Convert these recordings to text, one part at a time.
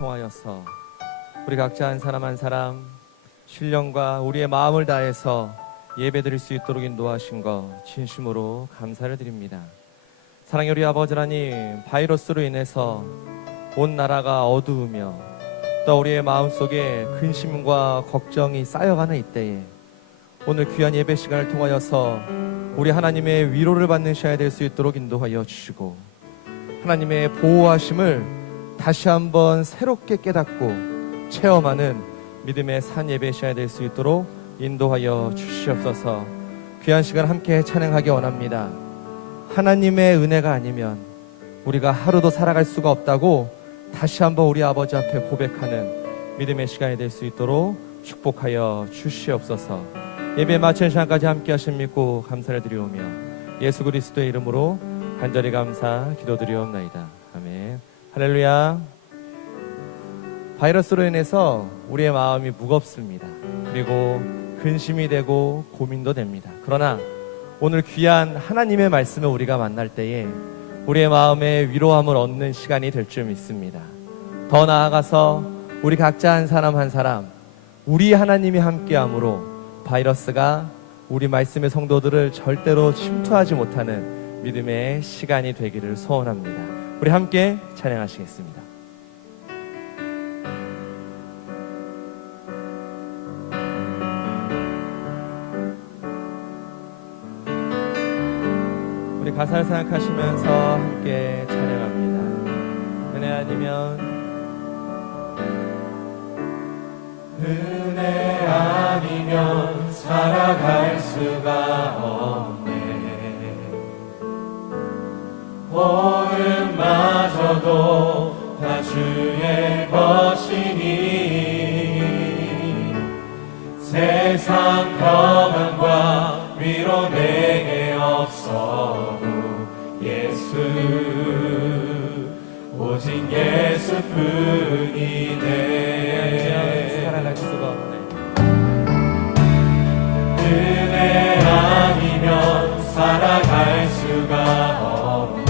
통하여서 우리 각자 한 사람 한 사람 신령과 우리의 마음을 다해서 예배드릴 수 있도록 인도하신 것 진심으로 감사를 드립니다. 사랑의 우리 아버지 하나님, 바이러스로 인해서 온 나라가 어두우며 또 우리의 마음속에 근심과 걱정이 쌓여가는 이때에 오늘 귀한 예배 시간을 통하여서 우리 하나님의 위로를 받는 시간이 될 수 있도록 인도하여 주시고, 하나님의 보호하심을 다시 한번 새롭게 깨닫고 체험하는 믿음의 산 예배 시간이 될 수 있도록 인도하여 주시옵소서. 귀한 시간 함께 찬양하기 원합니다. 하나님의 은혜가 아니면 우리가 하루도 살아갈 수가 없다고 다시 한번 우리 아버지 앞에 고백하는 믿음의 시간이 될 수 있도록 축복하여 주시옵소서. 예배 마치는 시간까지 함께 하심 믿고 감사를 드리오며 예수 그리스도의 이름으로 간절히 감사 기도드리옵나이다. 아멘. 할렐루야. 바이러스로 인해서 우리의 마음이 무겁습니다. 그리고 근심이 되고 고민도 됩니다. 그러나 오늘 귀한 하나님의 말씀을 우리가 만날 때에 우리의 마음에 위로함을 얻는 시간이 될 줄 믿습니다. 더 나아가서 우리 각자 한 사람 한 사람 우리 하나님이 함께함으로 바이러스가 우리 말씀의 성도들을 절대로 침투하지 못하는 믿음의 시간이 되기를 소원합니다. 우리 함께 찬양하시겠습니다. 우리 가사를 생각하시면서 함께 찬양합니다. 은혜 아니면 살아갈 수가 없네. 보음마저도 다 주의 것이니 세상 평안과 위로 내게 없어도 예수 오직 예수뿐이네. 살아갈 수가 없네. 은혜 아니면 살아갈 수가 없네.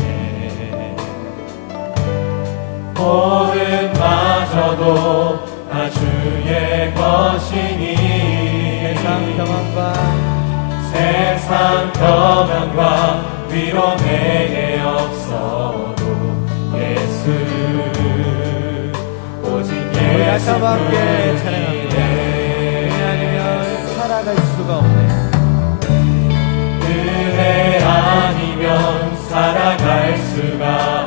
보음마저도 다 주의 것이니 세상 평안과 위로 내게 없어도 예수 오직 예수뿐이네. 은혜 아니면 살아갈 수가 없네. 은혜 아니면 살아갈 수가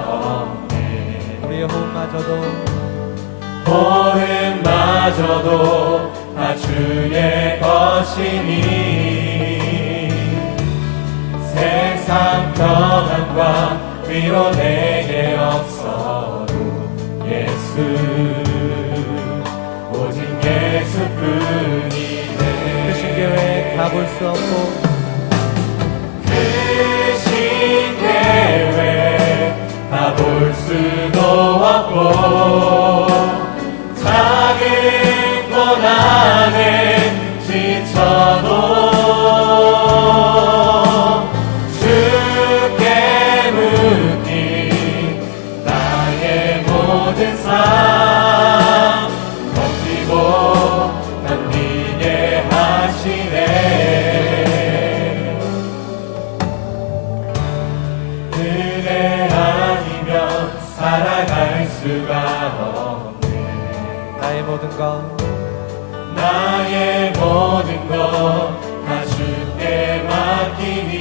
없네. 우리의 호흡마저도 다 주의 것이니 세상 평안과 위로 내게 없어도 예수 오직 예수뿐이네. 그 신계획 가볼 수 없고 그 신계획 가볼 수도 없고 작은 고난에 지쳐도 주께 묻기 나의 모든 삶 덮이고 넘기게 하시네. 은혜 아니면 살아갈 수가 없네. 나의 모든 것 다 주께 맡기니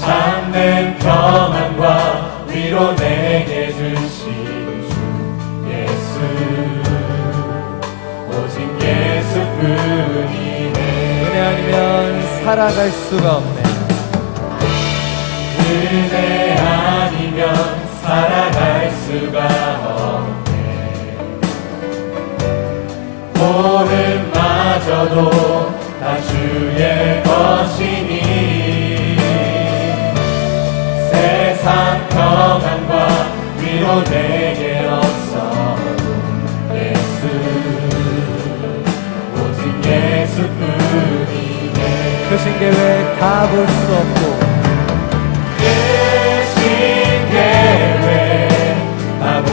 참된 평안과 위로 내게 주신 주 예수 오직 예수뿐이네. 은혜 아니면 살아갈 수가 없네. 은혜 아니면 살아갈 수가 없네. 보음마저도 다 주의 것이니 세상 평안과 위로 내게 없어도 예수 오직 예수뿐이네. 그 신계획 다 볼 수 없고 그 신계획 다 볼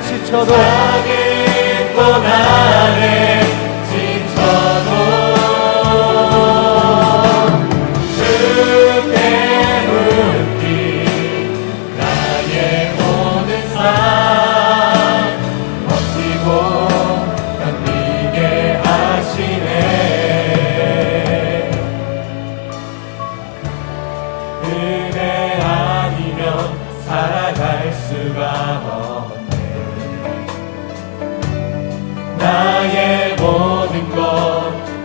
고난에 지쳐도 작은 고난에 지쳐도 주께 묻기 나의 모든 삶 버티고 견디게 하시네. 은혜 아니면 살아갈 수가 없네. 나의 모든 것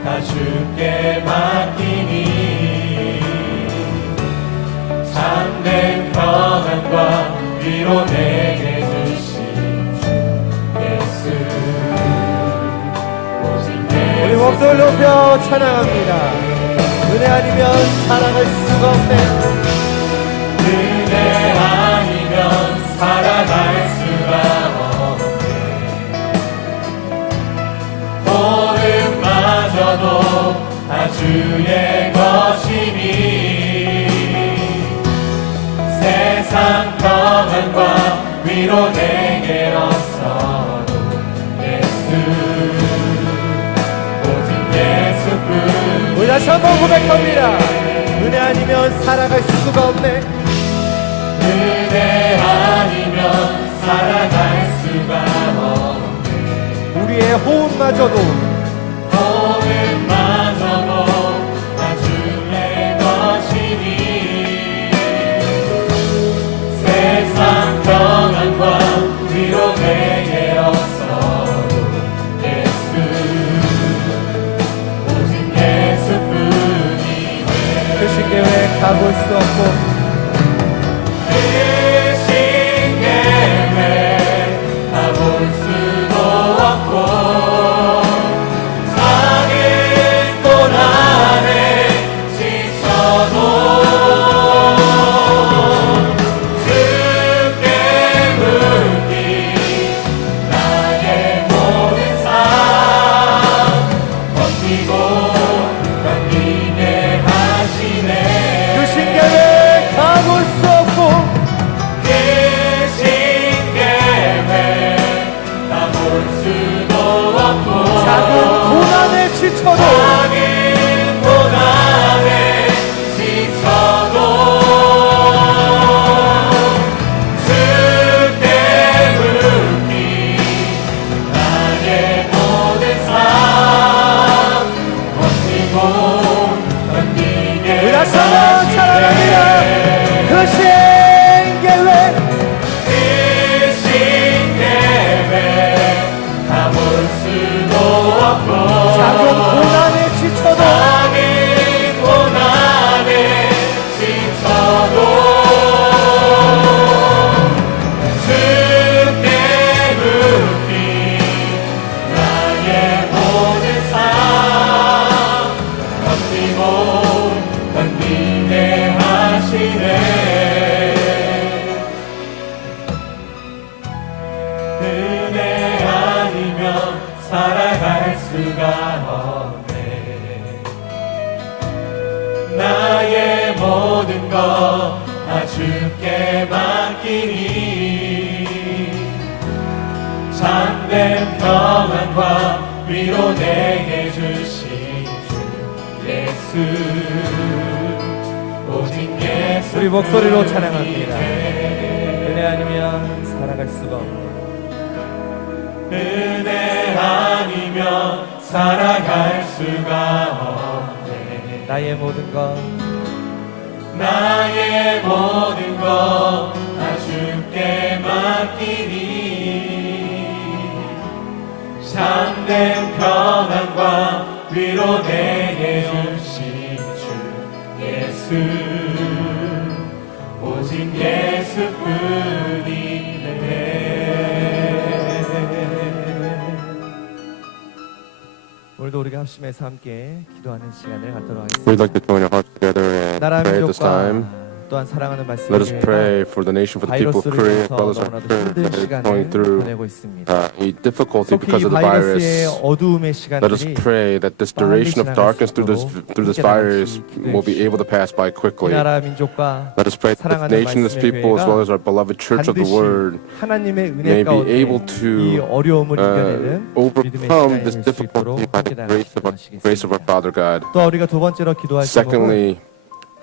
다 주께 맡기니 참된 평안과 위로 내게 주신 주 예수. 오직 우리 목소리 높여 찬양합니다. 은혜 아니면 살아갈 수가 없네. 은혜 아니면 살아갈 수가 없네. 보름마저도 다 주의 것이니 세상 평안과 위로 내게로서도 예수. 오직 예수뿐. 우리 다시 한번 고백합니다. 은혜 아니면 살아갈 수가 없네. 은혜 아니면 살아갈 수가 없네. 우리의 호흡마저도 호흡마저도 다 주의 것이니 세상 평안과 위로 내게로서도 예수. 오직 예수뿐이네. 그 신계획 가볼 수 없고 그 신계획 가볼 수도 없고 작은 고난에 지쳐도 주께 묻기 나의 모든 삶 버티고 견디게 하시네. 그 신계획 가볼 수 없고 그 신계획 다볼 수도 없고 작은 고난에 지쳐도 작은 고난에 지쳐도 주께 묻기 나의 모든 삶 버티고 견디게 우리 다시 한번 찬양합니다. 그 신계획 그 신계획 다볼 수도 없고 작은 고난에 지쳐도 작은 고난에 지쳐도 주께 묻기 나의 모든 삶 버티고 견디게 하시네. 은혜 아니면 살아갈 수가 없네. 나의 모든 것 다 주께 맡기니 참된 평안과 위로 내게 주신 주 예수. 오직 예수. 우리 목소리로 찬양합니다. 은혜 아니면 살아갈 수가 없네. 은혜 아니면 살아갈 수가 없네. 나의 모든 것 나의 모든 것 다 주께 맡기니 참된 평안과 위로 내게 주신 주 예수. 오직 예수뿐이네. 오늘도 우리가 합심해서 함께 기도하는 시간을 갖도록 하겠습니다. We'd like to join our hearts together and 나라 pray at this 민족과 time. 또한 사랑하는 Let us 말씀을 pray for the nation, for the people of Korea, as well as our 너무나도 friends 힘든 that are 시간을 going through 보내고 있습니다. a difficulty 속히 because 이 of the 바이러스의 virus. 어두움의 Let us 시간들이 pray that this duration of darkness through this virus will be able to pass by 이 quickly. 나라 민족과 Let us pray that the nation, this people, as well as our beloved church of the 반드시 Word, 하나님의 may 은혜 be able 가운데 to 이 어려움을 이겨내는 믿음의 overcome 시간이 this 될 수 difficulty 있도록 by 함께 the 나가시기 grace of our 원하시겠습니다. Father God. 또 우리가 두 번째로 기도할 제목은 Secondly,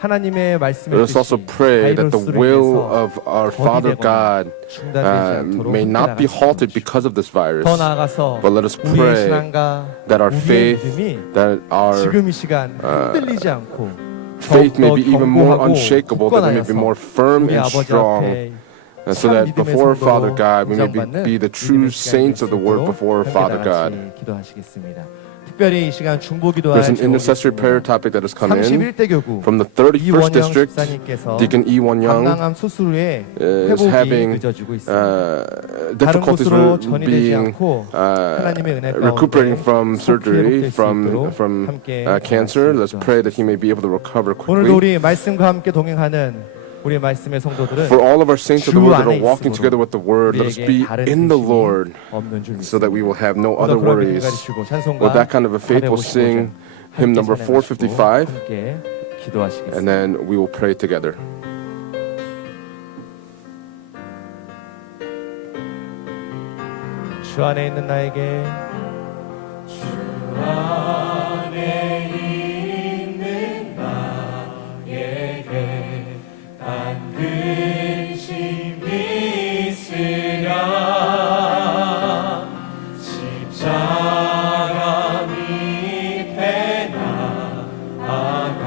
하나님의 말씀의 let us also 뜻이 pray that the 바이러스로 will 인해서 of our Father God 중단되지 않도록 may not be 함께 halted 나가시기 because of this virus. 더 나아가서 But let us 우리의 pray 신앙과 that our 우리의 faith, 믿음이 that our 지금 이 시간 흔들리지 않고 faith may be even more 견고하고 unshakable, that we may be more firm 우리 and 아버지 strong, 앞에 and so that before Father God, we may 인정받는 be the true 믿음의 시간이 saints of the Word 될 수 before 있도록 Father 함께 God. 나같이 기도하시겠습니다. 특별히 이 시간 중보 기도할 There's an 제목이 intercessory prayer 있습니다. topic that has come in 31대 교구 from the 31st 이원영 district. 집사님께서 Deacon Lee Won-young 방광암 수술 후에 is 회복이 having 늦어지고 있습니다. 다른 difficulties 곳으로 전이되지 being 않고 하나님의 은혜 recuperating 가운데 from 속히 surgery 회복될 수 있도록 from 함께 cancer. Let's 기도하시죠. pray that he may be able to recover 오늘도 quickly. 우리 말씀과 함께 동행하는 우리 말씀의 성도들은 For all of our saints of the 주 Word that 안에 are walking 있으므로 together with the Word, let us 우리에게 be 다른 in the 근심이 Lord 없는 줄 so that we 믿습니다. will have no other 오늘도 그런 믿음 worries. 가지시고 With 찬송가 that kind of a faith, we'll 455장 sing hymn number 함께 찬양하시고 455, 함께 기도하시겠습니다. and then we will pray together. 주 안에 있는 나에게 안에 있는 나에게 난 근심이 있으랴 십자가 밑에 나아가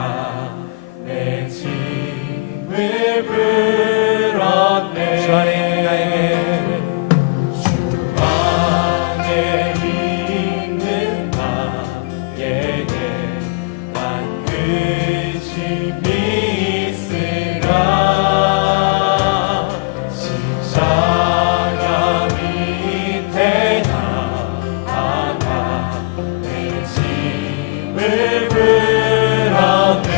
내 짐을 불었네 주 안에 있는 나에게 안에 있는 나에게 난 근심이 있으랴 십자가 밑에 나아가 내 짐을 불었네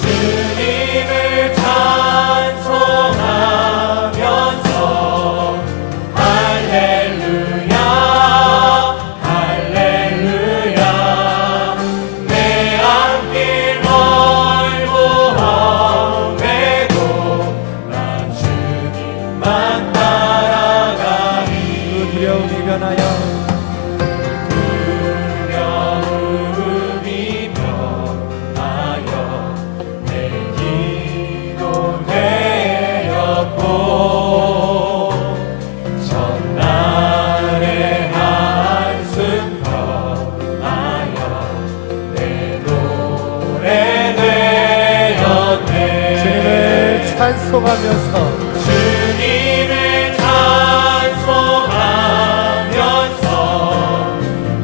주님을 찬송하면서 할렐루야 할렐루야 내 앞길 멀고 험해도 난 주님만 따라가리 그 두려움이 변하여 두려움이 변하여 내 기도 되었고 전날의 한숨 변하여 내 노래 되었네 주님을 찬송하면서 주님을 찬송하면서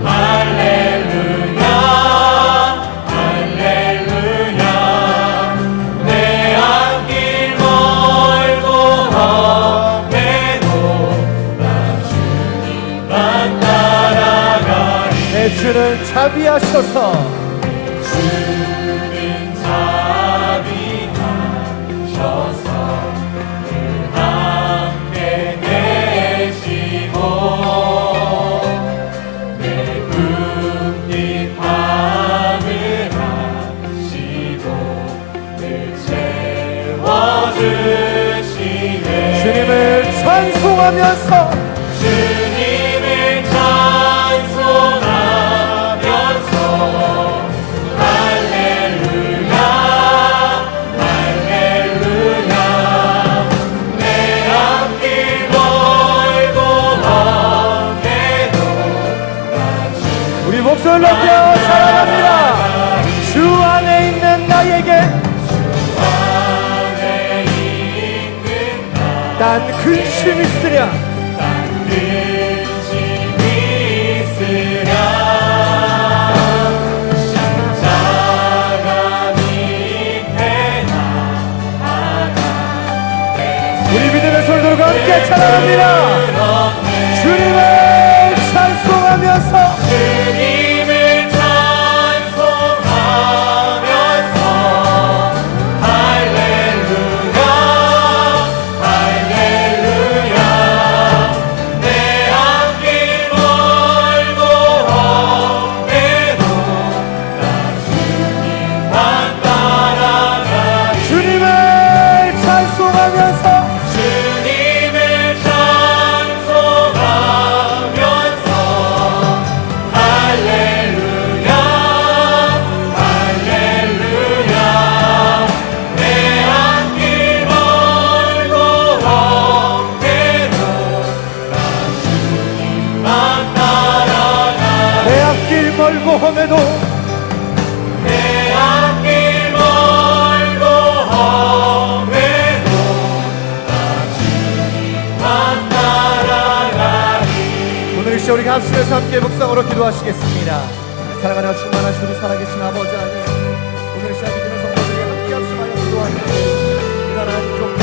할렐루야 할렐루야 내 앞길 멀고 험해도 난 주님만 따라가리 내 주는 자비하셔서 주는 자비하셔서 늘 함께 계시고 내 궁핍 밤을 하시고 늘 채워주시네 주님을 찬송하면서 주님을 찬송하면서 할렐루야 할렐루야 내 앞길 멀고 험해도 우리 목소리를 높여 찬양합니다. 주 안에 있는 나에게 안에 있는 난 근심 있으랴 근심이 있으랴 십자가 밑에 나아가 우리 믿음의 소리들과 함께 찬양합니다. 주님을 찬송하면서 주님을 찬송하면서 합심해서 함께 묵상으로 기도하시겠습니다. 사랑하며 충만하신 우리 살아계신 아버지 하나님, 오늘 시작이 되는 성도들에게 함께 합심하여 기도하는 이나라는 종과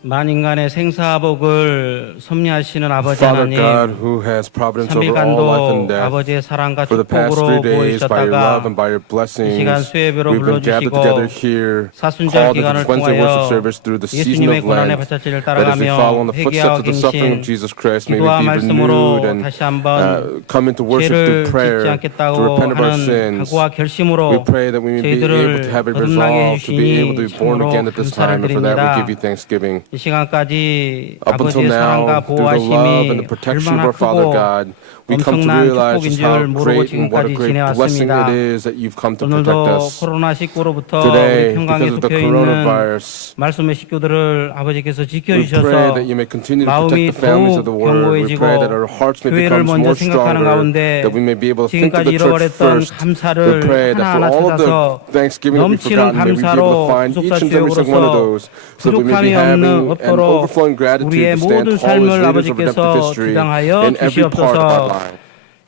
만인간의 생사복을 섭리하시는 아버지 Father 하나님, God, who has providence over all life and 3일간도 death, 아버지의 사랑과 for the past 3 축복으로 days, by your love and by your 이 blessings, 시간 수예배로 we've been gathered together 불러주시고 here, 사순절 called into 기간을 this Wednesday worship 통하여 service through the season 예수님의 of 고난의 Lent, 발자취를 that as we follow in 따라가며 the footsteps 회개하고 of the suffering of 갱신, Jesus Christ, may we 기도와 be renewed 말씀으로 and 다시 한번 come into worship 죄를 through 짓지 prayer, to 않겠다고 repent of our 하는 sins. 각오와 We 결심으로 pray that we may be able to 저희들을 have a 거듭나게 resolve to be able to be 해주시니 born 참으로 again at this 감사를 time, and for that we 드립니다. give you thanksgiving. 이 시간까지 Up until 아버지의 사랑과 now, through the love and 보호하심이 the protection of 얼마나 our Father 크고 God, we come to 엄청난 realize just how 축복인 줄 모르고 great and what a 지금까지 great blessing 지내왔습니다. it is that you've come to protect 오늘도 us. 코로나19로부터 Today, 우리 평강에 because of the 덮여 있는 coronavirus, 말씀의 식구들을 아버지께서 we pray 지켜주셔서 that you may continue to 마음이 protect the families of the 더욱 word. We 견고해지고 pray that our hearts may 교회를 become 먼저 more 생각하는 stronger, 가운데 that we may be able to think of 지금까지 the church 잃어버렸던 first. We 감사를 pray that for 하나하나 all of 찾아서 the thanksgiving that we've 넘치는 forgotten, may we be able to 감사로 find each and every single one of those, so that we may 부족함이 be having an 없도록 overflowing gratitude 우리의 to stand 모든 tall as 삶을 leaders of 아버지께서 redemptive history 주장하여 in every part of our 주시옵소서. life.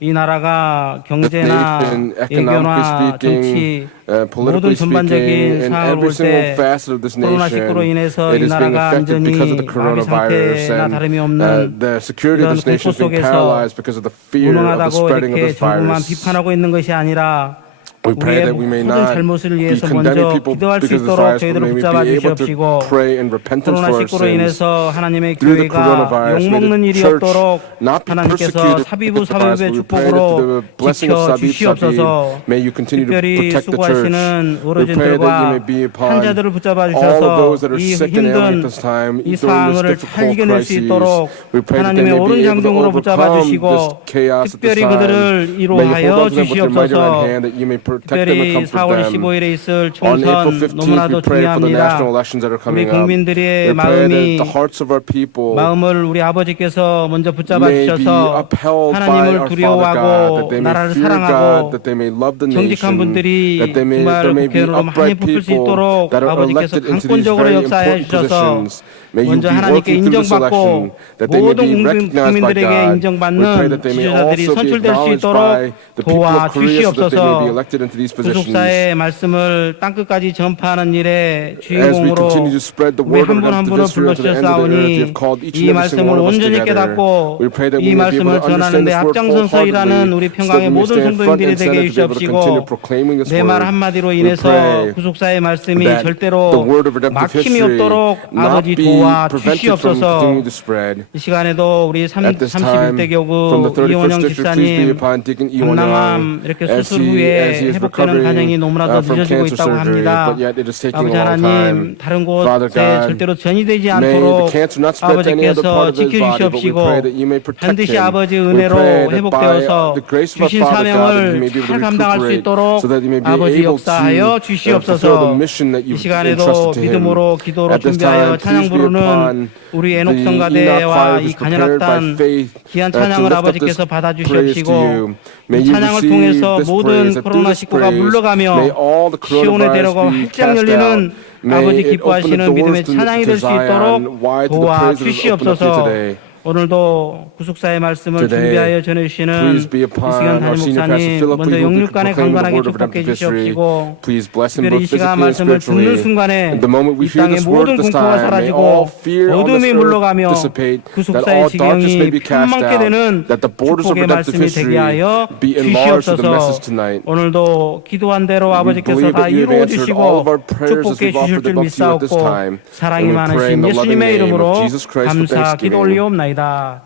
이 나라가 The 경제나 nation, economically 외교나 speaking, 정치 politically 모든 전반적인 speaking, in 상황을 every 볼 single 때 facet of this 코로나19로 nation, 인해서 it 이 is being 나라가 affected because of the 완전히 마비 coronavirus, 상태나 and 다름이 없는 the security of 이런 this nation is being 공포 속에서 paralyzed because of the fear of the 무능하다고 spreading of 이렇게 this 조금만 virus. 비판하고 있는 것이 아니라 We pray 우리의 that we may 모든 not 잘못을 be 위해서 condemning 먼저 people 기도할 수 because of this 있도록 virus, but 저희들을 may we 붙잡아 be able 주시옵시고 to pray in repentance for our 코로나19로 sins. 인해서 하나님의 Through the 교회가 coronavirus, may 욕먹는 the 일이 church 없도록 not be 하나님께서 persecuted 사비부 because of the virus, 사비부의 but we pray that through 축복으로 the blessing of Sabib 지켜주시옵소서. Sabib, may you continue to 특별히 protect the church. 수고하시는 We pray that you may 어르신들과 be upon 환자들을 붙잡아 all of 주셔서 those that are 이 sick and ill at 힘든 this time, 이 during this 상황을 잘 difficult 이겨낼 수 crisis. 있도록 We pray that they 하나님의 may 오른 be able to 장중으로 붙잡아 overcome 주시고 this chaos at this 특별히 time. 그들을 May you 위로하여 hold on to them with your mighty right 주시옵소서. hand, that you may protect them and 특별히 comfort 4월 them. 15일에 있을 On April 총선 15th, 너무나도 we pray for the national 중요합니다. elections that are 우리 coming up. 국민들의 We pray 마음이 that the hearts of our people 마음을 우리 아버지께서 먼저 붙잡아 may be 주셔서 upheld by 하나님을 our Father God, that 두려워하고 they may 나라를 fear God, 사랑하고 that they may love the 정직한 nation, 분들이 that there 주말을 may be 국회의원으로 많이 upright 뽑힐 수 people 있도록 that are 아버지께서 elected into these 강권적으로 very 역사해 important 주셔서 positions. May you 먼저 be 하나님께 working through this 인정받고 election, that they may 모든 be recognized by 국민들에게 God. We pray 인정받는 that they may 지도자들이 also be 선출될 수 acknowledged 있도록 by the people of Korea, so that they may be 도와주시옵소서. elected elected into these positions. 구속사의 말씀을 땅끝까지 전파하는 일에 As we 주인공으로 continue to spread the 우리 word 한 of 분 한 redemptive 분을 history unto the ends of the earth, you 불러주셨사오니 have called each 이 and every single 말씀을 one of us 온전히 together. 깨닫고 We pray that 이 we may be able 말씀을 to understand 전하는데 this word 앞장서서 일하는 우리 wholeheartedly, so that 평강의 we may 모든 stand front 성도님들이 and 되게 center to be able to continue 해주시옵시고 proclaiming this 내 말 word. 한마디로 We 인해서 pray 구속사의 말씀이 that the 절대로 word of redemptive 막힘이 history 없도록 not 아버지 be 도와 prevented from continuing 주시옵소서. to spread. 이 시간에도 우리 At this time, 31대 from the 교구 31st 이원영 district, please be 집사님 upon Deacon Iwon 건강함 Young 이렇게 as 수술 he 후에 is 회복되는 과정이 recovering 너무나도 from 늦어지고 cancer 있다고 surgery, 합니다. but yet it is taking a 아버지 long 하나님 time. 다른 Father 곳에 God, 절대로 전이되지 may the 않도록 cancer not spread to any other part 아버지께서 of his body, but we 지켜주시옵시고 pray that you may protect 반드시 him. 아버지 We 은혜로 pray that by 회복되어서 the grace of our 주신 Father God, that he 사명을 may be able to 잘 감당할 수 recuperate, 있도록 so that he may be 아버지 able 역사하여 to fulfill the 주시옵소서. mission that 이 you've 시간에도 entrusted to him. 믿음으로 기도로 At this 준비하여 time, 찬양 please be 부르는 upon 우리 the 에녹 Enoch 성가대와 choir 이 who's prepared by 간야락단 faith 귀한 to 찬양을 lift up this 아버지께서 praise to 받아주시옵시고 you. May 이 you 찬양을 receive 통해서 this 모든 praise, that through 코로나 this 19가 praise, may 물러가며 all the 시온의 coronavirus 대로가 be 활짝 cast 열리는 out. May 아버지 it open the 기뻐하시는 doors 믿음의 to 찬양이 될 수 Zion, 있도록 wide to the praise that is opened up here 도와주시옵소서. today. 오늘도 구속사의 말씀을 Today, 준비하여 전해주시는 please be 이승현 upon our 담임 senior pastor 목사님 Philip, 먼저 who will be 영육간에 proclaiming the 강건하게 word of 축복해 redemptive history. 주시옵시고 Please bless him 특별히 both 이 시간 physically and 말씀을 듣는 spiritually. 순간에 And the moment we 이 hear 땅의 this word 모든 at this 공포가 time, may 사라지고 all fear on 어둠이 this 물러가며 earth dissipate, that 구속사의 all darkness may 지경이 be cast 편만케 out, 되는 that the borders of 축복의 redemptive 말씀이 되게 history 하여 be enlarged to the message 주시옵소서. tonight. 오늘도 기도한 대로 We 아버지께서 believe 다 that you have 이루어 answered all of our 주시고 prayers as 축복해 we've 주실 offered 줄 them up to you at this 믿사옵고 time. 사랑이 And we pray in 많으신 the loving 예수님의 name 이름으로 of Jesus Christ with 감사 기도 thanksgiving. 올리옵나이다.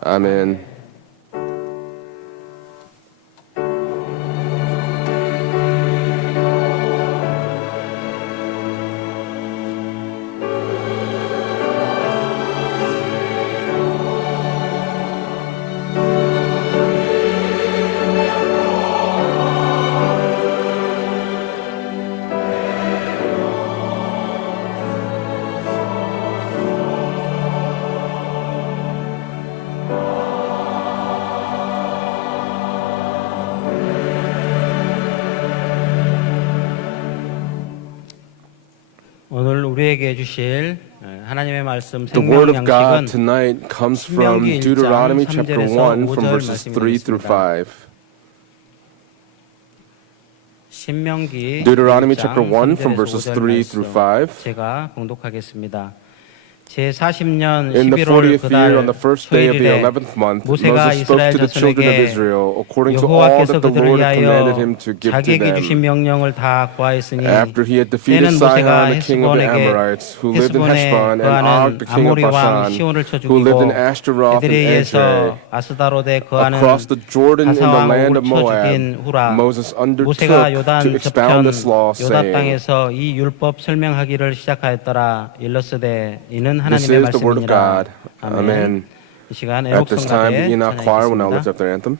Amen. 오늘 우리에게 주실 하나님의 말씀 The word 생명 of God 양식은 tonight comes from 신명기 1장 Deuteronomy chapter 1 from 3절에서 verses 3 through 5. 신명기 Deuteronomy 1장 chapter 1 from 3절에서 verses 5절 3 through 말씀 5. 제가 봉독하겠습니다. 제 40년 In the 11월 40th year, on 그달 the first day of the 초일에 11th month, 모세가 Moses spoke 이스라엘 to the children of 자손에게 Israel according to all 여호와께서 that the 그들을 Lord had commanded 위하여 him to give to 자기에게 주신 them. 명령을 다 고하였으니 After he had defeated 때는 모세가 Sihon, the king of the 헤스본에게 Amorites, who lived in 헤스본에 Heshbon, and Og, 거하는 the king of 아모리 왕 Bashan, 시온을 쳐 who lived in 죽이고 Ashtaroth and 에드레이에서 Edrei. 아스다롯에 거하는 Across the Jordan in the 바사왕 land 옥을 of 쳐 Moab, 죽인 후라 Moses 모세가 undertook to 요단 저편 expound this law, 요다 saying, 땅에서 이 율법 설명하기를 시작하였더라. 일러스되 이는 This 하나님의 is the word of 말씀이니라. God. Amen. 이 시간 At 애록 this time, the 성가대 Enoch choir will now lift 찬양하겠습니다. up their anthem.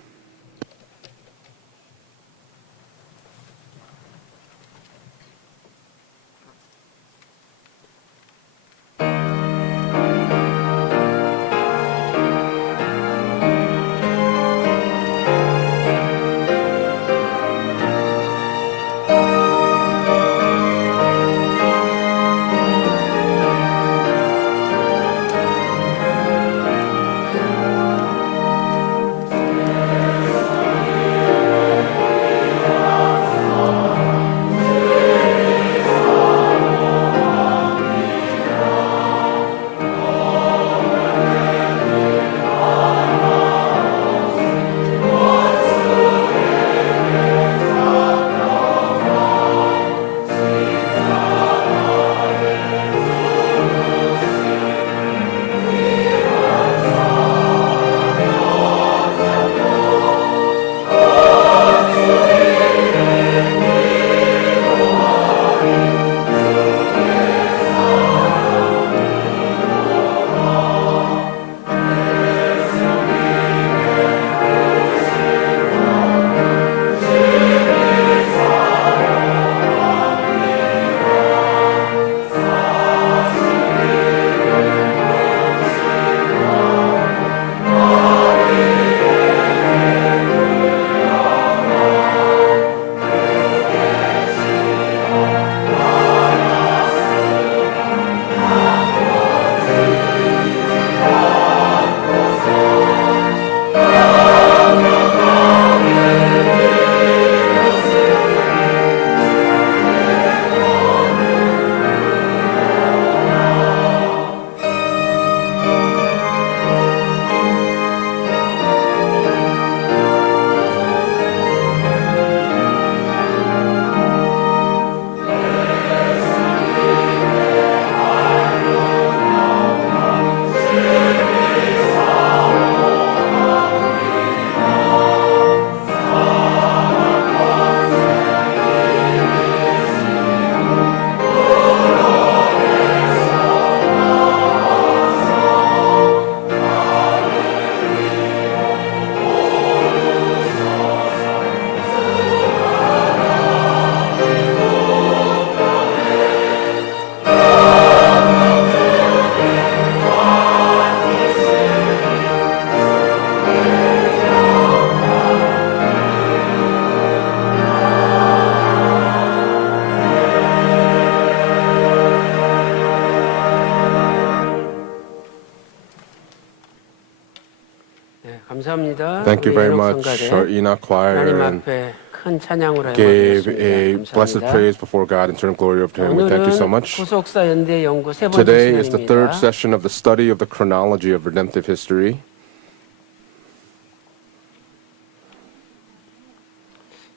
감사합니다. Thank you 우리 very 애록 much, our 성가대 Enoch choir, 하나님 and 앞에 큰 찬양으로 gave 해드렸습니다. a blessed 감사합니다. praise before God and turned glory up to Him. We thank you so 오늘은 much. 구속사 연대 연구 세 번째 Today is the third 시간입니다. session of the study of the chronology of redemptive history.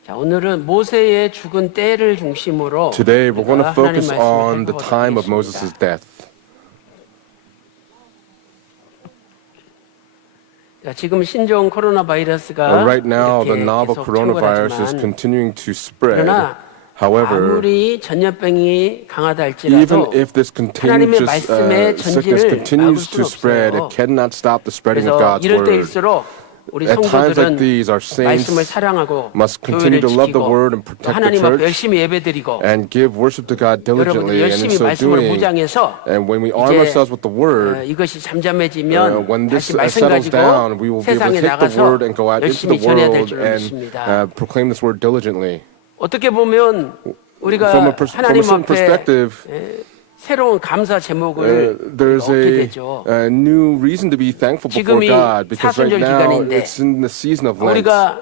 자, 오늘은 모세의 죽은 때를 중심으로 Today we're going to 우리가 하나님 focus 말씀을 on the 살펴보도록 time of 하겠습니다. Moses' death. 자, 지금 신종 코로나 바이러스가 Right now, the 이렇게 novel 계속 coronavirus is 출발하지만 continuing to spread. 그러나 However, 아무리 전염병이 강하다 even 할지라도 if this 하나님의 contagious 말씀의 sickness 전진을 continues 막을 to 수는 spread, 없어요. it cannot stop the spreading of 그래서 God's 이럴 word. 때일수록 우리 At times like 성도들은 these, our 말씀을 saints 사랑하고 must 교회를 continue to love the 지키고 word and 또 protect the 하나님 앞에 church 열심히 예배드리고 and give worship to God 여러분들 diligently. And in 열심히 so 말씀으로 doing, 무장해서 and when we arm 이제 ourselves with the word, 이것이 잠잠해지면 when this 다시 말씀 settles 가지고 down, we will be able 세상에 to take the 나가서 word and go out into 열심히 the 전해야 될 world 줄로 and 믿습니다. proclaim this word diligently. 어떻게 보면 우리가 From a 하나님 certain 앞에 perspective, 새로운 감사 제목을 there's 얻게 되죠. a new reason to be thankful before 지금이 God because right 사순절 now 기간인데 it's in the season of Lent. 우리가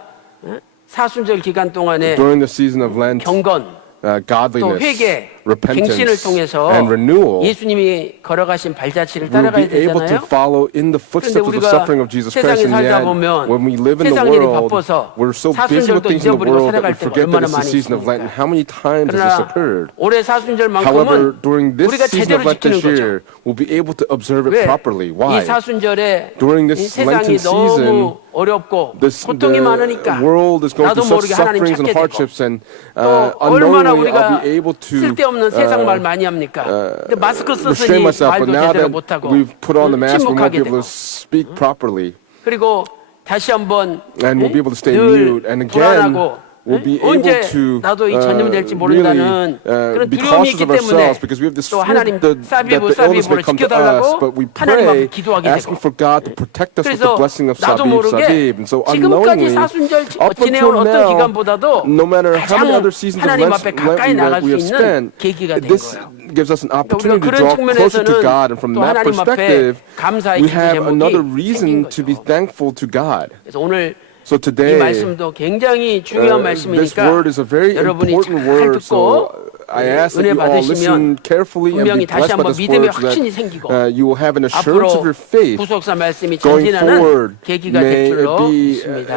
사순절 기간 동안에 During the season of Lent, 경건 또 godliness, 회개, 갱신을 repentance, 통해서 and renewal, 예수님이 걸어가신 발자취를 we'll 따라가야 be able to 되잖아요. follow in the 그런데 footsteps of the 우리가 suffering of Jesus Christ. 세상에 And 살다 yet, 보면 when we live in the 세상 일이 world, 바빠서 we're so busy 사순절도 with things in the 잊어버리고 world that 살아갈 we 때가 forget that 얼마나 it's the 많이 season of Lent. And how many times has this 그러나 occurred? 올해 However, 사순절만큼은 during this 우리가 season 제대로 of Lent 지키는 this 거죠. year, we'll be able to observe it 왜? properly. 이 Why? 사순절에 During 이 this 세상이 Lenten 너무 season, 어렵고 the 고통이 많으니까 world is going 나도 through such 모르게 하나님 sufferings and 찾게 되고 hardships, and 또 얼마나 unknowingly 우리가 I'll be able to 쓸데없는 세상 말 많이 합니까? 근데 마스크 restrain 썼으니 myself. 말도 But now 제대로 that 못하고 we've put on the mask, we won't 침묵하게 be able 되고 to speak properly, 그리고 다시 한번 and we'll be able to stay 늘 mute. And again, 불안하고 we'll be 언제 able to 나도 이 전염될지 really 모른다는 그런 be 두려움이 cautious 있기 of 때문에 ourselves because we have this 또 fear 하나님 that 사비부 the illness may 사비부를 come to us, 지켜달라고 but we 하나님 앞에 pray, 기도하게 asking 되고 for God to protect us with the 그래서 blessing of 나도 Sabib, 모르게 Sabib. And so 지금까지 unknowingly, 사순절 up 지내온 until 어떤 now, 기간보다도 no matter how many 가장 other seasons of 하나님 Lent 앞에 가까이 나갈 we 수 have 있는 spent, 계기가 된 this 거예요. gives us an 우리가 opportunity to 그런 draw closer to 측면에서는 God, and from 또 that 하나님 앞에 perspective, 감사의 we 기도 have another 제목이 reason 생긴 to be 거죠. thankful to God. 그래서 오늘 So 이 today, 말씀도 굉장히 중요한 this 말씀이니까 word is a very 여러분이 important 잘 word. So 듣고 I ask that 은혜 you all 받으시면 listen carefully and 분명히 be 다시 blessed by 한번 this 믿음의 word so 확신이 that 생기고 you will have an assurance 앞으로 of your faith 구속사 말씀이 going 전진하는 forward. 계기가 될 May 줄로 it be 믿습니다.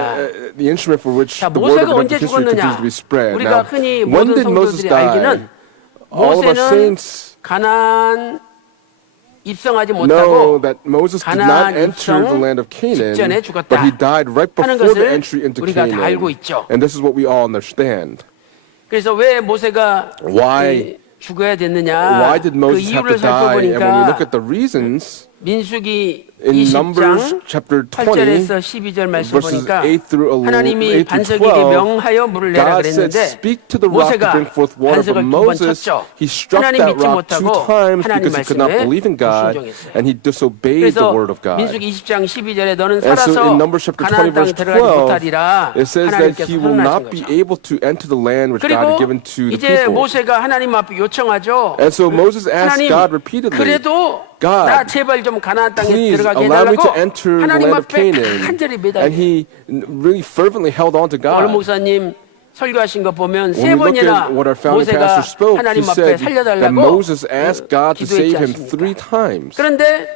the instrument for which 자, the word 모세가 of 언제 redemptive history continues 죽었느냐? to be spread. 우리가 Now, 흔히 when 모든 did Moses 성도들이 die? 알기는 All of our 모세는 saints 가나안 입성하지 know 못하고 that Moses did 가나안 not enter the 입성 land of Canaan, 직전에 죽었다 but he died right 하는 before the 것을 entry into 우리가 다 알고 Canaan. 있죠. And this is what we all understand. 그래서 왜 모세가 Why 죽어야 됐느냐? Why did 그 Moses have to 이유를 die? And when we look 살펴보니까 at the reasons, 민수기 in Numbers 20장 chapter 8절에서 20, 12절 말씀 verses 보니까 8 through 11, 하나님이 8 through 반석에게 12, 명하여 물을 내라 God said, 그랬는데 speak to the rock to 모세가 bring forth water. But 반석을 두 번 Moses, 쳤죠. he struck 하나님 that 믿지 rock two 못하고 times 하나님 because he could not 말씀에 believe in God, 불순종했어요. and he disobeyed the 그래서 word of God. 민수기 20장 12절에 너는 And so 살아서 in Numbers chapter 20 가나안 땅에 verse 들어가지 12, 못하리라 it says that 하나님께서 he will 선언하신 not be 거죠. able to enter the land which God 그리고 had given to the 이제 people. 모세가 하나님 앞에 요청하죠. And so Moses asked 하나님 God repeatedly, 그래도 God, 나 제발 좀 가나안 땅에 please 들어가게 allow me 해달라고 to enter the 하나님 land of 앞에 Canaan. 간절히 And 매달려. he really fervently held on to 오늘 God. 목사님 설교하신 거 보면 세 When we look 번이나 at what our founding 모세가 pastor spoke, he 하나님 앞에 said that 살려달라고 Moses asked God to 기도했지 save him 않습니까? 3 times. 그런데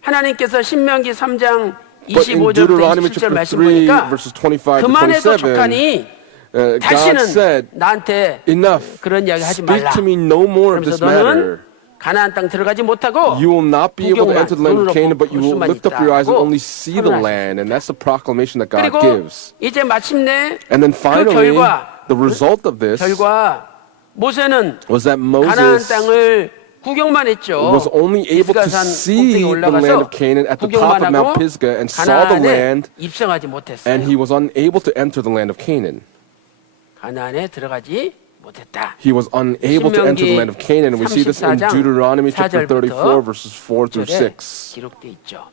하나님께서 신명기 3장 But in 25절부터 Deuteronomy 27절 chapter 말씀 3, 보니까 verses 25 to 그만해도 27, 족하니 God 다시는 said, 나한테 enough, 그런 이야기 하지 speak 말라. to me no more of this 그러면서 너는 matter. 가나안 땅 들어가지 못하고 You will not be able to 구경만 enter the land of 눈으로 Canaan, but you will 볼 수만 lift up your eyes and 있다고 only see the 선언하셨어요. land. And that's the proclamation that God 그리고 gives. 이제 마침내 And then 그 finally, 결과 the result of this 결과 모세는 was that 가나안 Moses 땅을 구경만 했죠. was only able to 피스가산 see 꼭대기에 the land 올라가서 of Canaan at the top 구경만 of Mount 하고 Pisgah and saw the 가나안에 land, 입성하지 못했어요. and he was unable to enter the land of Canaan. 가나안에 들어가지 못했다. He was unable to enter the land of Canaan, and we see this in 34장 Deuteronomy chapter 34, 4절부터 verses 4 through 6. 기록돼 있죠.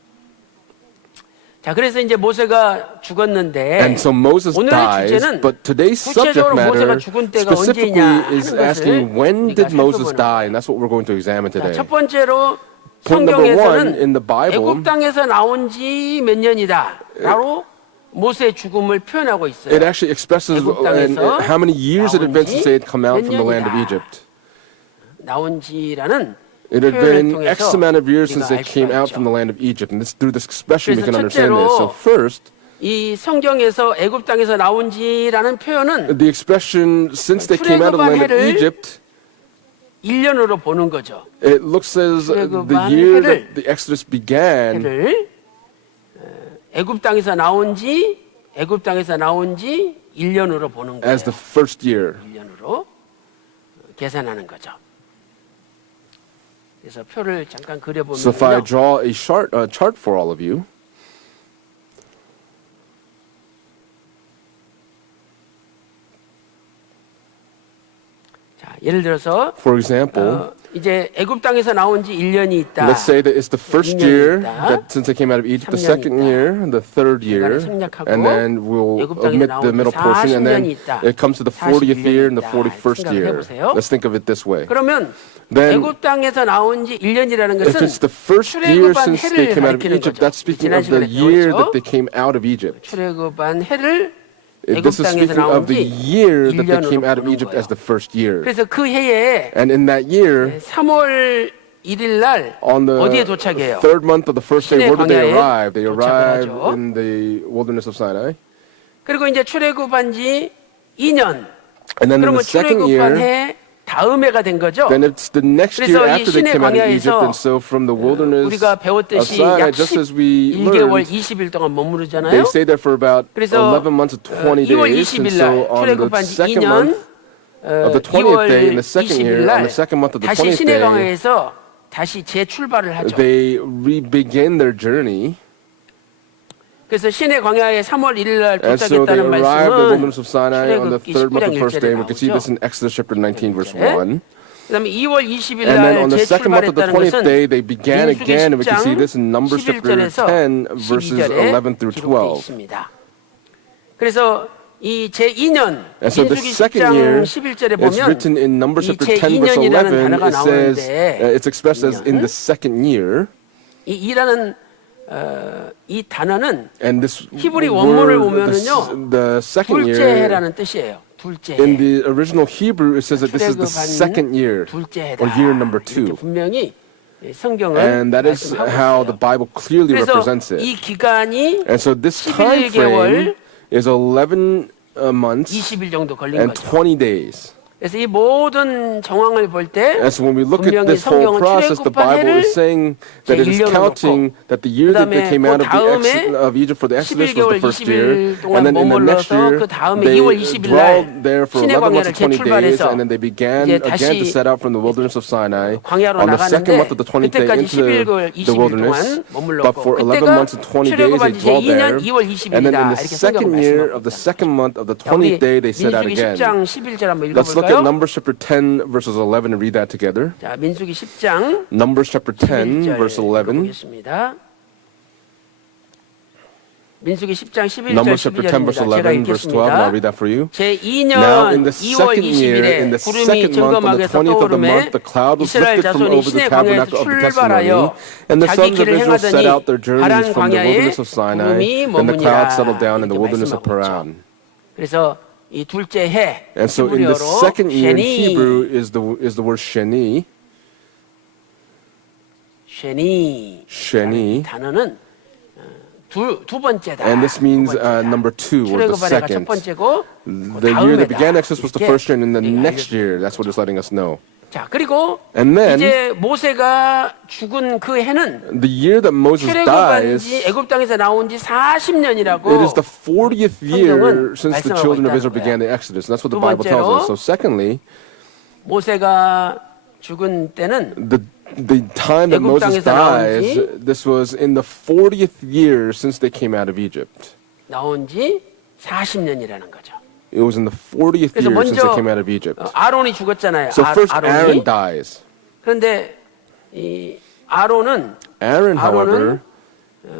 자, 그래서 이제 모세가 죽었는데 And so Moses 오늘의 dies, 주제는 but today's subject 구체적으로 모세가 matter 죽은 때가 specifically 언제냐 is 하는 것을 asking when 우리가 did Moses 살펴보는 die, 거예요. and that's what we're going to examine 자, today. 첫 번째로 point number one in 성경에서는 the Bible, 애굽 땅에서 나온 지 몇 년이다라고 모세의 죽음을 표현하고 있어요. it actually expresses 애굽 땅에서 how many years it had been since they had come out 몇 from the land of 년이다. Egypt. 나온 지라는 It had 표현을 been 통해서 X amount of years since they 우리가 알 came 수가 out 있죠. from the land of Egypt. And this, through this expression, we 그래서 can understand this. So 첫째로 first, 이 성경에서 애굽 땅에서 나온 지라는 표현은 the expression, since they came out of the land of 출애굽한 해를 Egypt, 1년으로 보는 거죠. it looks as the 출애굽한 year 해를- that the Exodus began 해를 애굽 땅에서 나온 지 1년으로 보는 거예요. as the first year. 1년으로 계산하는 거죠. 그래서 표를 잠깐 So if I 그려보면요. draw a chart for all of you, 자, 예를 들어서 for example, 이제 애굽 땅에서 나온 지 1년이 있다. let's say that it's the first 2년이 year 있다. that since they came out of Egypt, the 3년이 second 있다. year, the third year, 생략하고 and then we'll 애굽 땅에서 omit 나온 the 지 middle portion, and then 40년이 있다. it comes to the 40th year and the 41년이 있다. 41st 생각을 year. 해보세요. Let's think of it this way. 그러면 Then 애굽 땅에서 나온 지 1년이라는 if 것은 it's the first year 출애굽한 since they 해를 came out of 가리키는 Egypt, 거죠. that's speaking 지난 of the 시간에 year 배웠죠? that they came out of Egypt. 출애굽한 해를 애굽 This is 땅에서 speaking 나온 of the 지 year that they 1년으로 came out of 보는 Egypt 거예요. as the first year. 그래서 그 해에 And in that year, 3월 1일 날 on the 어디에 도착해요? third month of the first day, 시내 where did they 광야에 arrive? They 도착을 arrived 하죠. in the wilderness of Sinai. 그리고 이제 출애굽한 지 2년. And then in 그러면 the second 출애굽한 year, 해 다음 해가 된 거죠. then it's the next 그래서 year 이 after they 시내 came out of Egypt. 광야에서 And so from the wilderness 우리가 of 배웠듯이 약 Sinai, just as we 11개월 learned, 20일 동안 they 머무르잖아요. stayed there for about 그래서 11 months to 20 2월 days. And 20일 so 날 on the 출애굽한 지 second 2년 month of the 20th day, in the 2월 second 20일 year, on 날 the second month of the 다시 20th 시내 day, 광야에서 다시 재출발을 하죠. they re-begin their journey. 그래서 시내 광야에 3월 1일 날 And so they 도착했다는 arrived at the 말씀은 wilderness of Sinai on the 출애굽기 third month of 19장 the first day. 1절에 We can see this 나오죠. in Exodus chapter 19, verse 네. 1. 그다음에 2월 20일 And then 날 on the second month of the 재출발했다는 20th 것은 day, they began 민수기 again, and we can see 10장 this in Numbers chapter 11절에서 10, verses 12절에 11 through 기록되어 12. 있습니다. 그래서 이 제2년 And so the 민수기 second year, 10장 11절에 it's 보면 written in Numbers 이 chapter 10, verse 제2년이라는 11, 단어가 it says, 나오는데 it's expressed as in the second year. 이라는 이 단어는 And this 히브리 원문을 word, 보면은요, the second 둘째 year, 해라는 뜻이에요. 둘째 in 해. the original Hebrew, it says that this is the 출애굽한 second year, 둘째 해다. or year number 이렇게 2. 분명히 성경은 And that is 말씀하고 how the 있어요. Bible clearly 그래서 represents 이 it. 기간이 And so this time 11개월, frame is 11 months 20일 정도 걸린 and 거죠. 20 days. 그래서 이 모든 정황을 볼 때 And so when we look at 분명히 this whole 성경은 process, the Bible 출애굽한 is saying that it is 제1년을 counting that the year that they 그다음에 came out 그 다음에 of Egypt for the Exodus was 11개월 the first year. 20일 동안 And then in the next 머물러서 year, 그 다음에 they 2월 20일 dwelled 날 there for 시내 11 months 광야를 and 20 days. 재출발해서 And then they began 이제 again to 다시 set out from the wilderness of Sinai 광야로 on the second month of the 20th day 나가는데 into 그때까지 11개월 the 20일 wilderness. 동안 머물렀고 But for 11 그때가 months and 20 days, they 출애굽한 지 dwelled 제2년 there. 2월 And then 20일이다. in the 이렇게 second 성경 year 말씀하고 of the 있다. second month of the 자, 우리 20th day, they set out 민수기 again. 10장 11절 한번 Let's look at 읽어볼까요? Numbers chapter 10, verses 11, and read that together. 자, 민수기 10장 Numbers chapter 10, 11절 verse 11. 읽어보겠습니다. 민수기 10장 11절 Numbers chapter 10, verse 12절입니다. 제가 11, verse 12, and I'll 읽겠습니다. read that for you. Now, 제2년 in the 2월 second year, 20일에 in the 구름이 second month, on the 정거막에서 20th of the 떠오르매 month, the cloud was 이스라엘 lifted from 자손이 over the 시내 광야에서 tabernacle of the testimony, 출발하여 and the 자기 sons of 길을 Israel set 행하더니 out their journeys 바란 from the 광야에 wilderness of Sinai, 구름이 and the cloud settled 머무니라 down in the 이렇게 wilderness of 말씀하고 있죠. Paran. 그래서 이 둘째 해 And so in the 히브리어로 second year in 쉐니 Hebrew is the word sheni. 쉐니 Sheni. 단어는 두 번째다. And this means 두 번째다. number 2, or the 출애굽한 해가 첫 second. 번째고 The year that began Exodus was the 이렇게 first year, and in the 우리가 next year, that's what it's letting us know. 자, 그리고 And then, 이제 모세가 죽은 그 해는 the year that Moses 출애굽한 dies, 지 애굽 땅에서 나온 지 40년이라고 it is the 40th year 성경은 since the 말씀하고 children of 있다는 Israel 거야. began the Exodus. And that's what the 두 Bible tells us. 번째로, So secondly, 모세가 죽은 때는 the time that 애굽 Moses 땅에서 나온 dies, 지 this was in the 40th year since they came out of Egypt. 나온 지 40년이라는 거죠. It was in the 40th 그래서 year since they 먼저 came out of Egypt. 아론이 죽었잖아요. So first Aaron 아론이. dies. 그런데 이 아론은 Aaron, however,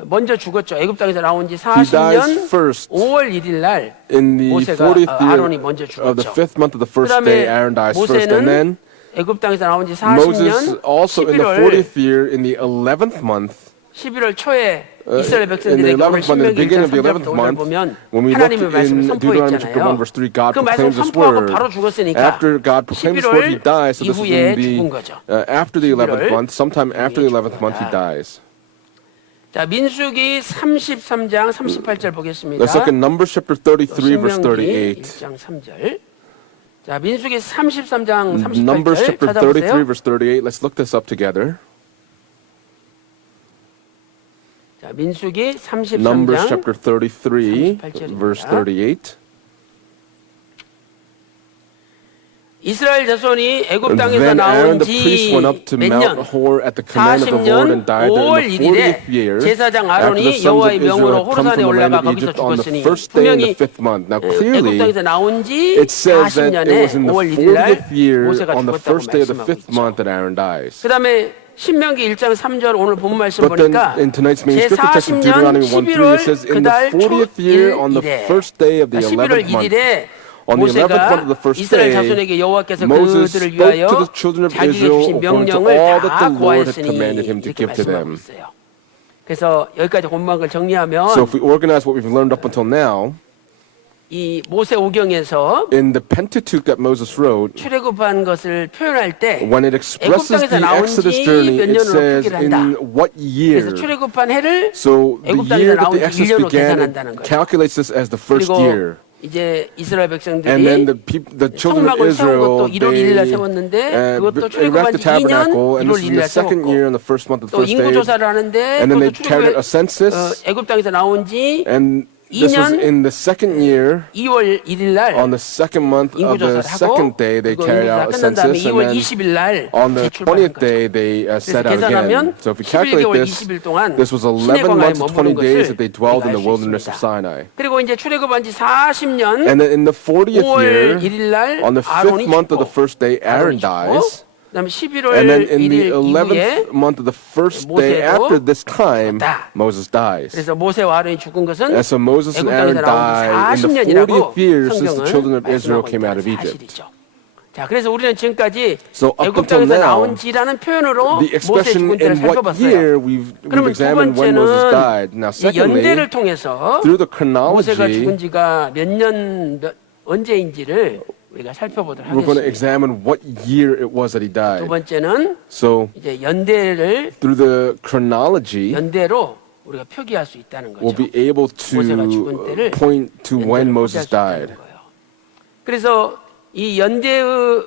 먼저 죽었죠. 애굽 땅에서 나온 지 he dies 40년 first 5월 1일 날 in the 모세가 40th year 아론이 먼저 of the 죽었죠. 5th month of the first 그다음에 day. Aaron dies first, and then 애굽 땅에서 나온 지 Moses 40년 also in the 11월 40th year, in the 11th month, 11월 초에 이스라엘 in the 백성들에게 오늘 11th month, in the 신명기 beginning 1장 of the 11th 3절부터 오늘 month, 보면 when we look 하나님의 말씀을 in Deuteronomy chapter 1 verse 3, 선포했잖아요. God 그 말씀 proclaims this 선포하고 word. 바로 죽었으니까 After God proclaims this word, he dies. So this is 11월 in 이후에 죽은 the 거죠. after the 11th 11월 month, sometime after the 11th month, he dies. 자, 민수기 33장 38절 보겠습니다. Let's look at Numbers chapter 33, verse 신명기 38. 1장 3절. 자, 민수기 33장 Numbers 38절 chapter 33, 찾아보세요. verse 38. Let's look this up together. 자, 민수기 Numbers 33장 chapter 33, 38 verse 절입니다. 38. 이스라엘 자손이 애굽 And 땅에서 then Aaron 나온 the priest went up to 지 몇 Mount 년? Hor at the command of the Lord and 40년 died there 5월 in the 1일에 40th year. 제사장 After the 아론이 sons of 여호와의 Israel 명으로 had come 호르산에 from the land 올라가 of 거기서 Egypt on the 죽었으니 first day of the 분명히 5th month. Now 애굽 clearly, 땅에서 나온 지 it says that it was in 40년에 the 5월 1일 날 40th year, 모세가 on the 죽었다고 first day of the 말씀하고 5th month, 있죠. that Aaron dies. 그 다음에 신명기 1장 3절 오늘 본 말씀 But then 보니까 in tonight's main 제 scripture text of 40년 Deuteronomy 1:3, 11월 it says in the 그달 40th year, on the 초일일에 first day of the 11월 11th month, 1일에 on the 11th month of the 모세가 first 이스라엘 day, 자손에게 여호와께서 Moses 그들을 spoke to 위하여 the children of 자기에게 Israel 주신 according to 명령을 all that 다 the Lord had 고하였으니 commanded him to 이렇게 give to 말씀하고 them. 있어요. 그래서 여기까지 본문을 정리하면 So if we organize what we've learned up until now, 이 모세 오경에서 in the Pentateuch that Moses wrote, 출애굽한 것을 표현할 때 when it expresses 애굽 땅에서 the 나온 Exodus 지 journey, 몇 it 년으로 says 표기를 한다. in what year. 그래서 출애굽한 해를 So the 애굽 땅에서 year that 나온 the 지 Exodus 1년으로 began, 계산한다는 it 거죠. calculates this as the first 그리고 year. 이제 이스라엘 백성들이 And then the children of 성막을 세운 Israel, 것도 1월 1일 날 they 세웠는데 그것도 출애굽한 erect the 지 2년 tabernacle, and 1월 this is 1일 in the 날 second 세웠고 year, on the first month of the 또 first day. 인구 조사를 하는데 And then they 그것도 carried out a 출애굽 census, 애굽 땅에서 나온 지 and this was 2년 in the second year. 2월 1일 날 On the second month 인구 of the 조사를 하고 second day, they 그거 carried 인구조사 out a 끝난 다음에 census, 2월 and then 20일 날 on the 재출발한 20th 거죠. day, they set out 계산하면 again. So if we calculate 11개월 this, 20일 동안 this was 시내 11 광야에 months and 20 머무른 days 것을 that they dwelled in 우리가 the 알수 wilderness of 있습니다. Sinai. 그리고 이제 출애굽한 지 40년 And then in the 40th 5월 year, 1일 날 on the 아론이 5th month of the 죽고 first day, Aaron 아론이 dies. 죽고 그다음에 11월 And then in the 1일 이후에 11th month of the first day 모세도 after this time, 죽었다. Moses dies. 그래서 모세와 아론이 죽은 것은 And so Moses and 애굽 Aaron 땅에서 나온 지 died in the 40년이라고 40th year since the children 성경은 of Israel 말씀하고 came out of 있다는 Egypt. 사실이죠. 자, 그래서 우리는 지금까지 So up 애굽 until 땅에서 now, 나온 지라는 표현으로 The 모세 expression 죽은 때를 in what 살펴봤어요. year we've 그러면 두 examined when Moses 번째는 died. Now, 이 secondly, 연대를 통해서 through the 모세가 chronology, 죽은 지가 언제인지를 우리가 살펴보도록 we're going to 하겠습니다. examine what year it was that he 두 died. 번째는 So 이제 연대를 through the chronology, 연대로 우리가 표기할 수 있다는 we'll 거죠. be able 모세가 죽은 to 때를 point to when 연대로 Moses 표기할 수 있다는 died. 거예요. 그래서 이 연대의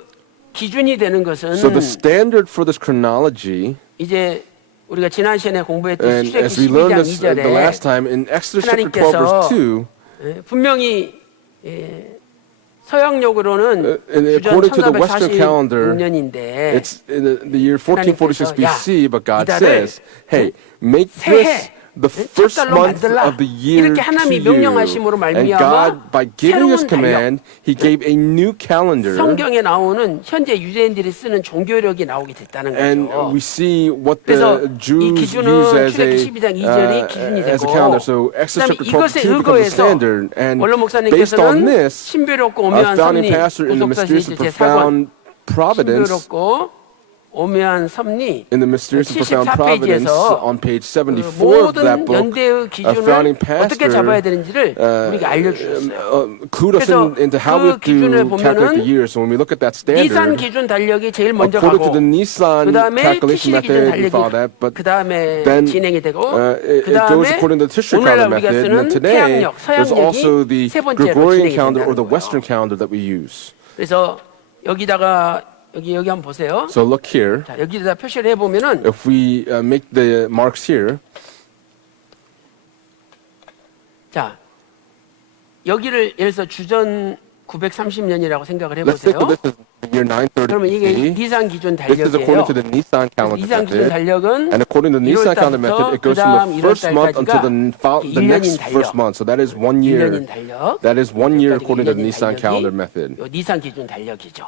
기준이 되는 것은 So the standard for this chronology, 이제 우리가 지난 시간에 공부했던 and 출애굽기 as we learned 12장 this the 2절에 last time in Exodus chapter 12 하나님께서 verse 2, 분명히 서양력으로는 and 주전 according to the Western calendar, 1446년인데 it's in the year 1446 BC, but God 이달을 says, hey, make this the first 달로 month 만들라. of the year 이렇게 to 하나님이 you. 명령하심으로 And 말미암아 God, by giving this 새로운 command, He gave a new calendar. 성경에 나오는 현재 유대인들이 쓰는 종교력이 나오게 됐다는 And 거죠. we see what 그래서 the 이 Jews 기준은 use as 출애굽기 12장 2절이 기준이 as a 되고 calendar. So Exodus 그다음에 chapter 12 이것에 2 becomes the 의거해서 standard. And 원로 based on 목사님께서는 this, 신비롭고 a 오묘한 founding 섭리 pastor in the mysterious and 구속사실 제4권 profound providence, 신비롭고 오묘한 섭리 in the mysterious and profound 74 providence 페이지에서 on page 74 of 모든 that book, 연대의 a 기준을 founding 어떻게 pastor 잡아야 되는지를 우리가 알려주셨어요. clued us 그래서 into how we have 그 기준을 to calculate the 보면은 years. So when we look at that 니산 standard, 기준 달력이 제일 먼저 according 가고 to the Nissan 그다음에 calculation 티시리 기준 method, we 달력이 follow that. But 그다음에 then 진행이 되고 it goes 그다음에 according to the Tishri 오늘날 calendar 우리가 method. And 쓰는 then today, 태양력, there's also the 서양력이 세 번째로 Gregorian 진행이 calendar or 된다는 the Western 거예요. calendar that we use. 그래서 여기다가 여기 한번 보세요. So look here. 자, 여기다 표시를 해 보면은 If we make the marks here, 자, 여기를 예를 들어서 주전 930년이라고 생각을 let's think 해보세요. of this as the year 그러면 이게 930 BC. 니산 기준 This is according to 달력이에요. the Nissan calendar 니산 기준 method. 달력은 And according to the Nissan calendar method, it goes from the first month until the next first month. So that is 1 year. 1년인 달력. That is 1 year 여기까지 according to the 1년인 Nissan 달력이 calendar method. 요 니산 기준 달력이죠.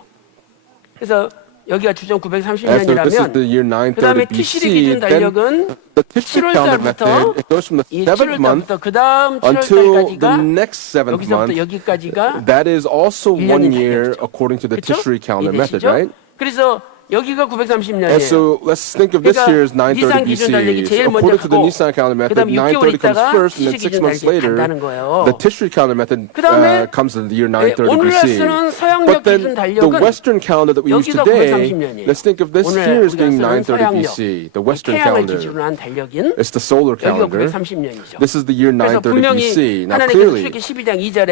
그래서 여기가 주전 And so this is 930년이라면 the year 그다음에 930 티시리 BC. 기준 Then 달력은 the Tishri calendar method, it goes from the 이 7th month 7월달부터 그 다음 until the 7월달까지가 next 7th 여기서부터 month. 여기까지가 That is also 1 1년인 year 달력이죠. according to the 그쵸? Tishri calendar method, 이해되시죠? right? 그래서 여기가 930년이에요. And so let's think of this 그러니까 year as 930 니산 기준 달력이 BC. 제일 So 먼저 according to the 가고 Nissan calendar method, 그다음에 6개월 930 comes 있다가 first, and then 시시 6 기준 months 달력이 later, 간다는 거예요. the Tishri calendar method 그다음에 comes in the year 930 오늘날 BC. 쓰는 서양력 But then 기준 the 달력은 Western calendar that we use 여기가 today, 930년이에요. let's think of this 오늘 year as 우리가 being 쓰는 930 서양력, BC, the Western 태양을 calendar. 기준으로 한 달력인 It's the solar 여기가 calendar. 930년이죠. This is the year 그래서 930 분명히 BC. Now 하나님께서 clearly, 출애굽기 12장 2절에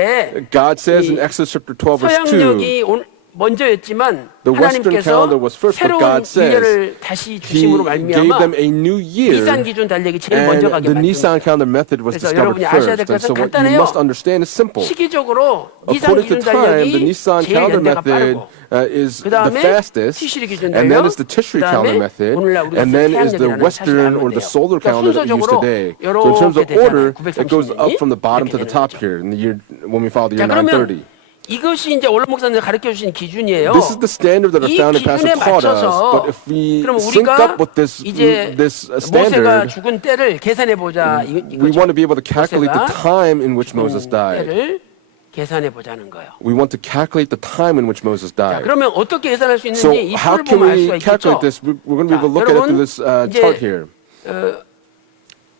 God says in 이 Exodus chapter 12 verse 2, 서양력이 먼저였지만 The Western 하나님께서 calendar was first, but 새로운 God says 1년을 다시 He 주심으로 gave 말미암아 them a new year, 니산 기준 달력이 제일 먼저 and 가게 the 만든 Nissan calendar method was 그래서 discovered 여러분이 아셔야 될 first. And 것은 so what you 간단해요. must understand is simple. 시기적으로 니산 According to 기준 time, the 달력이 Nissan 제일 calendar 연대가 method 빠르고 is the 그다음에 fastest, 티시리 기준 and then 달력, is the Tishri 그다음에 calendar method, 오늘날 우리가 and then is the 태양력이라는 Western 사실을 or 알면 the 돼요. solar 그러니까 calendar that we use 순서적으로 today. So in terms of 이렇게 order, 되잖아요. it goes up 930년이 from the bottom to 이렇게 the 되는 top 거죠. here in the year when we follow the year 자, 그러면 930. 이것이 이제 원로 목사님 가르쳐 주신 기준이에요. This is the standard that our 이 founding pastor 기준에 taught us. 맞춰서 But if we 그럼 sync 우리가 up with this 이제 모세가 standard, 죽은 때를 계산해 보자 we 이거죠. want to be able to calculate the 모세가 time in which Moses died. 때를 계산해 보자는 거예요. We want to calculate the time in which Moses 자, died. 그러면 어떻게 계산할 수 So 있는지 이 how 표를 can 보면 알 we 수가 있겠죠. calculate this? We're going to be able to look at it through this 이제 chart here.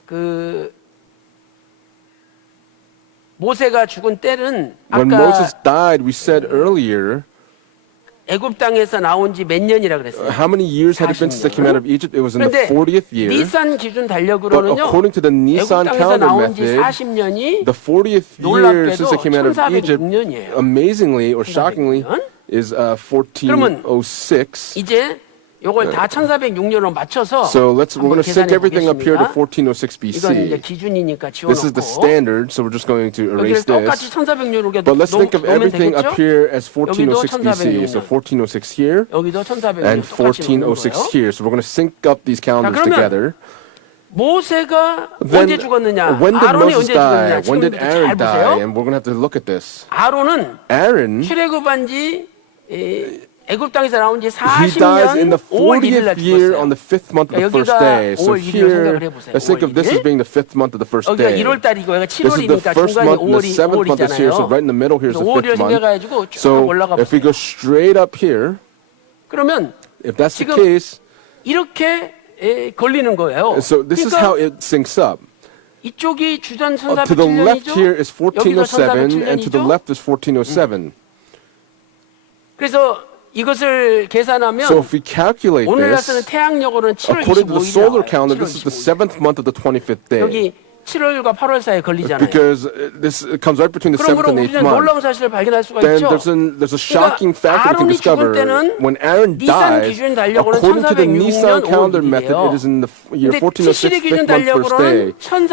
그 모세가 죽은 때는 When 아까 Moses died, we said earlier, 애굽 땅에서 나온 지 몇 년이라 그랬어요. how many years had it been since they came out of Egypt? It was in the 그런데 40th year. 니산 기준 But 달력으로는요. according to the 애굽 Nissan 땅에서 calendar 나온 지 method, 40년이 the 40th year since they came out of Egypt, 1406년이에요. amazingly or shockingly, is 그러면 1406. 이제 요걸 다 1406년으로 맞춰서 So we're going 한번 to sync 계산해 everything up here to 보겠습니다. 1406 이건 이제 BC. 기준이니까 This is the 지워놓고 standard, so we're just going to 여기를 erase 똑같이 this. 1406으로 But let's think of 놓으면 everything 되겠죠? up here as 여기도 1406 BC. So 1406 here 여기도 and 1406 똑같이 놓는 1406 거예요. here. So we're going to sync up these calendars 그러면 together. 모세가 Then 언제 죽었느냐? when did 아론이 Moses 언제 죽었느냐? die? When did 지금 Aaron 잘 die? 보세요. And we're going to have to look at this. 아론은 Aaron, 출애굽한 지 애굽 땅에서 나온 지 he dies in 40년 the 5월 1일 날 40th year 죽었어요. on the 5th month of the first 여기가 day. So 5월 1일로 here, 생각을 해보세요. let's think of this 5월 as being the 5th month of the first 여기가 day. 1월 달이고 여기가 This is the 7월이니까 first 중간에 month, and the 5월이 7th month is here, so 5월이잖아요. right in the middle here is the 5월을 5th month. 생각해가지고 쭉 So 올라가 if we go 보세요. straight up here, 그러면 if that's the 지금 case, 이렇게 걸리는 거예요. so this is how it syncs up. 이쪽이 주전 To the left 1407년이죠. here is 1407, and to the 1407년이죠. left is 1407. 그래서 이것을 계산하면 So if we calculate 오늘날 쓰는 this, 태양력으로는 7월 according to the 25일 solar 나와요. calendar, 7월 this is the 25일. 7th month of the 25th day. 여기 7월과 8월 사이에 걸리잖아요. Because this comes right between the 7th 그러므로 and 8th 우리는 month. 놀라운 사실을 발견할 수가 Then 있죠. there's a shocking fact that we can 아론이 discover. 죽을 때는 When Aaron 니산 dies, 기준 달력으로는 according to the 1406년 Nissan calendar 5월 method, it is in the year 근데 1406 티시리 기준 5th month first day.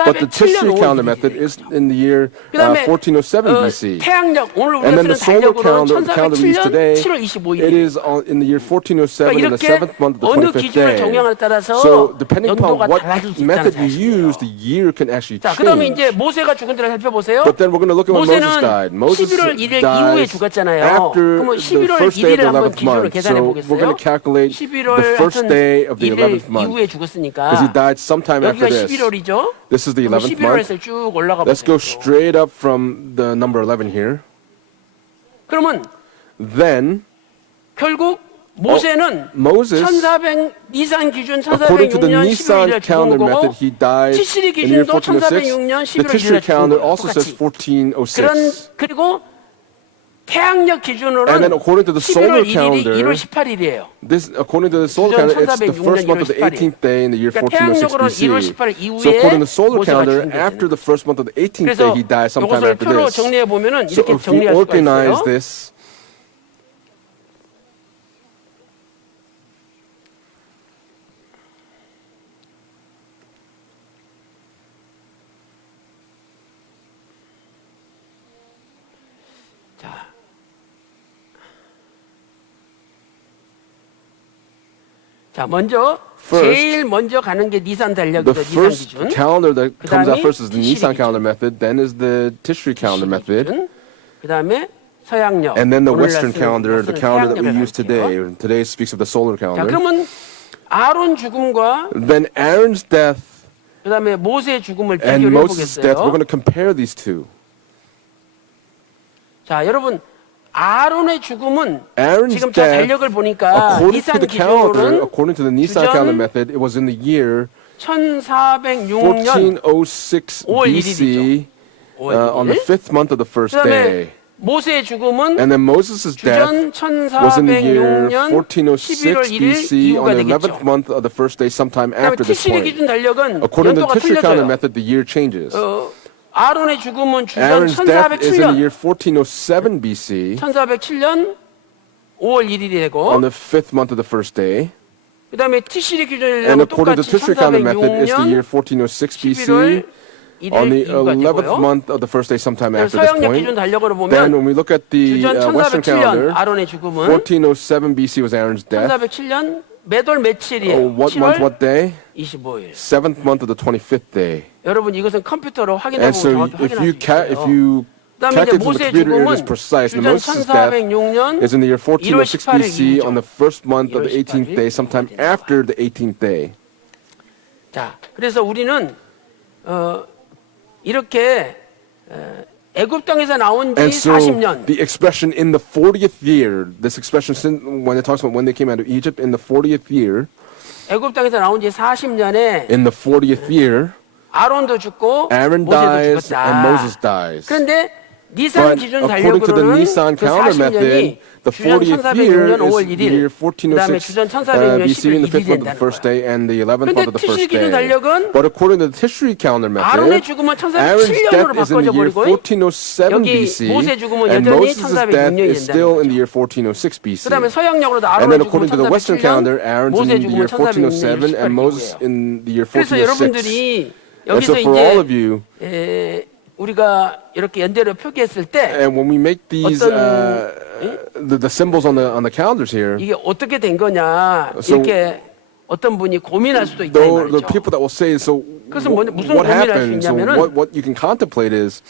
But the 1407년 Tishri 5월 calendar method is in the year 그다음에 1407 BC. 태양력 오늘 And 우리가 then the 쓰는 solar 달력으로는 calendar we use 1407년 today, 7월 it 25일. is in the year 1407 in the 이렇게 7th month of the 어느 25th 기준을 day. 정량에 따라서 So depending upon 연도가 what 달라질 수 method 있다는 you use, 사실이에요. the year can actually 자, 그다음에 change. 이제 모세가 죽은 때를 살펴보세요. But then we're going to look at when Moses 모세는 died. Moses 11월 1일 이후에 dies 죽었잖아요. after 그러면 the 11월 first day 1일을 of the 한번 11th 기준으로 month. 계산해 So we're going 보겠어요. to calculate 11월 the first 하여튼 day of the 1일 11th month. 이후에 죽었으니까 Because he died sometime after 여기가 this. 11월이죠. This is the 11th month. 11월에서 쭉 올라가 Let's go 보세요. straight up from the number 11 here. 그러면 Then 결국 모세는 Moses, 1400 니산 기준 according to the 1406년 Nissan 11일에 죽은 calendar 거고 method, he died 티시리 in the year 기준도 1406. 1406년 The 11월 Tishri 1일에 죽은 calendar 거예요. also says 똑같이. 1406. 그리고 태양력 기준으로는 And then according to the 11월 solar 1일이 calendar, 1월 18일이에요. This, according to the solar 주전 calendar, it's the 1406년 first month of the 1월 18th day in the year 그러니까 1406 태양력으로는 1월 BC. 18일 이후에 So according to the solar 모세가 calendar, 죽은 after 거죠. the first month of the 18th day, 그래서 he dies sometime 이것을 after 표로 this. 정리해 보면은 So 이렇게 if we 정리할 수가 organize 있어요. this, 자. 자, 먼저 First, 제일 먼저 가는 게 니산 the 달력이죠. 니산 first 기준. calendar that comes out 그다음이 first is the 티시리 Nissan 기준. calendar method, then is the Tishri calendar method, 그다음에 서양력. and then the 오늘날 Western 쓰는 calendar, the calendar that we 태양력을 use today. 가리켜요. Today speaks of the solar 자, calendar. 그러면 아론 죽음과 Then Aaron's death 그다음에 모세의 죽음을 and 비교를 Moses' death, we're 해보겠어요. going to compare these two. 자, 여러분 아론의 죽음은 Aaron's 지금 저 death, 달력을 보니까 according to 니산 the calendar, 기준으로는 according to the Nisan 주전 calendar method, it was in the year 1406년 1406 5월 BC, 5월 on the 1일. fifth month of the first day. 그다음에 모세의 죽음은 And then Moses' death 주전 was in the year 1406년 11월 1406 1일 BC 이후가 on the 되겠죠. 11th month of the first day, sometime 그다음에 after this 티시리 point. 기준 달력은 According to the 연도가 Tishri calendar 틀려져요. method, the year changes. 아론의 죽음은 주전 Aaron's death is in the 1407년 year 1407 BC 1407년 5월 1일이 되고 on the fifth month of the first day. 그다음에 티시리 기준 And 달력은 according to the 똑같이 Tishri calendar method, it's the year 1406년 1406 BC 11월 1일 on the 이후가 11th 되고요. month of the first day, sometime after this 서양력 기준 point. 달력으로 Then 보면 when we look at the 주전 Western 1407년 calendar, 아론의 죽음은 1407 BC was Aaron's death. 1407년 매달 며칠이에요? What month, 7월 what day? 25일. Seventh month of the 25th day. 여러분 이것은 컴퓨터로 확인해 And 보면 so 정확히 if 확인할 you 수 있어요. if you 그다음에 이제 calculate from the 모세의 computer, it 죽음은 is precise. The 주전 Moses' death 1406년 is in the year 1월 1406 18일 BC 이후죠. on the first month of the 1월 18th day, 18일 sometime 이후가 after the 18th day. 자, 그래서 우리는 이렇게 애굽 땅에서 나온 지 And so 40년. the expression in the 40th year, this expression when it talks about when they came out of Egypt in the 40th year, 애굽 땅에서 나온 지 40년에 in the 40th year, 아론도 죽고 Aaron 모세도 dies 죽었다. and Moses dies. 그런데 니산 But 기준 according to the 달력으로는 Nisan 그 calendar 40년이 method, the 주전 40th year 1406년 5월 is the year 1일, 그다음에 1406 주전 1406년 BC in the 11월 5th 1일이 month of the 된다는 first 거예요. day and the 11th 근데 month of the 티시리 first 기준 day. 달력은 But according to the Tishri calendar 아론의 method, 죽음은 Aaron's 1407년으로 death is in 바꿔져 the year 버리고 1407 여기 BC, 모세 죽음은 and 여전히 Moses' death 1406년이 is still in 된다는 the 거죠. year 1406 BC. 그다음에 서양력으로도 And 아론의 then 죽음은 according to the Western calendar, 1407년, Aaron's 모세 in the year 죽음은 1407 and Moses 1406 in the year 그래서 1406. 여러분들이 And so 여기서 for all of 이제 you, 우리가 이렇게 연대로 표기했을 때 and when we make these the symbols on the calendars here, 이게 어떻게 된 거냐 So- 이렇게 어떤 분이 고민할 수도 있다 이 the 말이죠. people that will say, so 그래서 무슨 what 고민할 수 happened? So 있냐면은 what you can contemplate is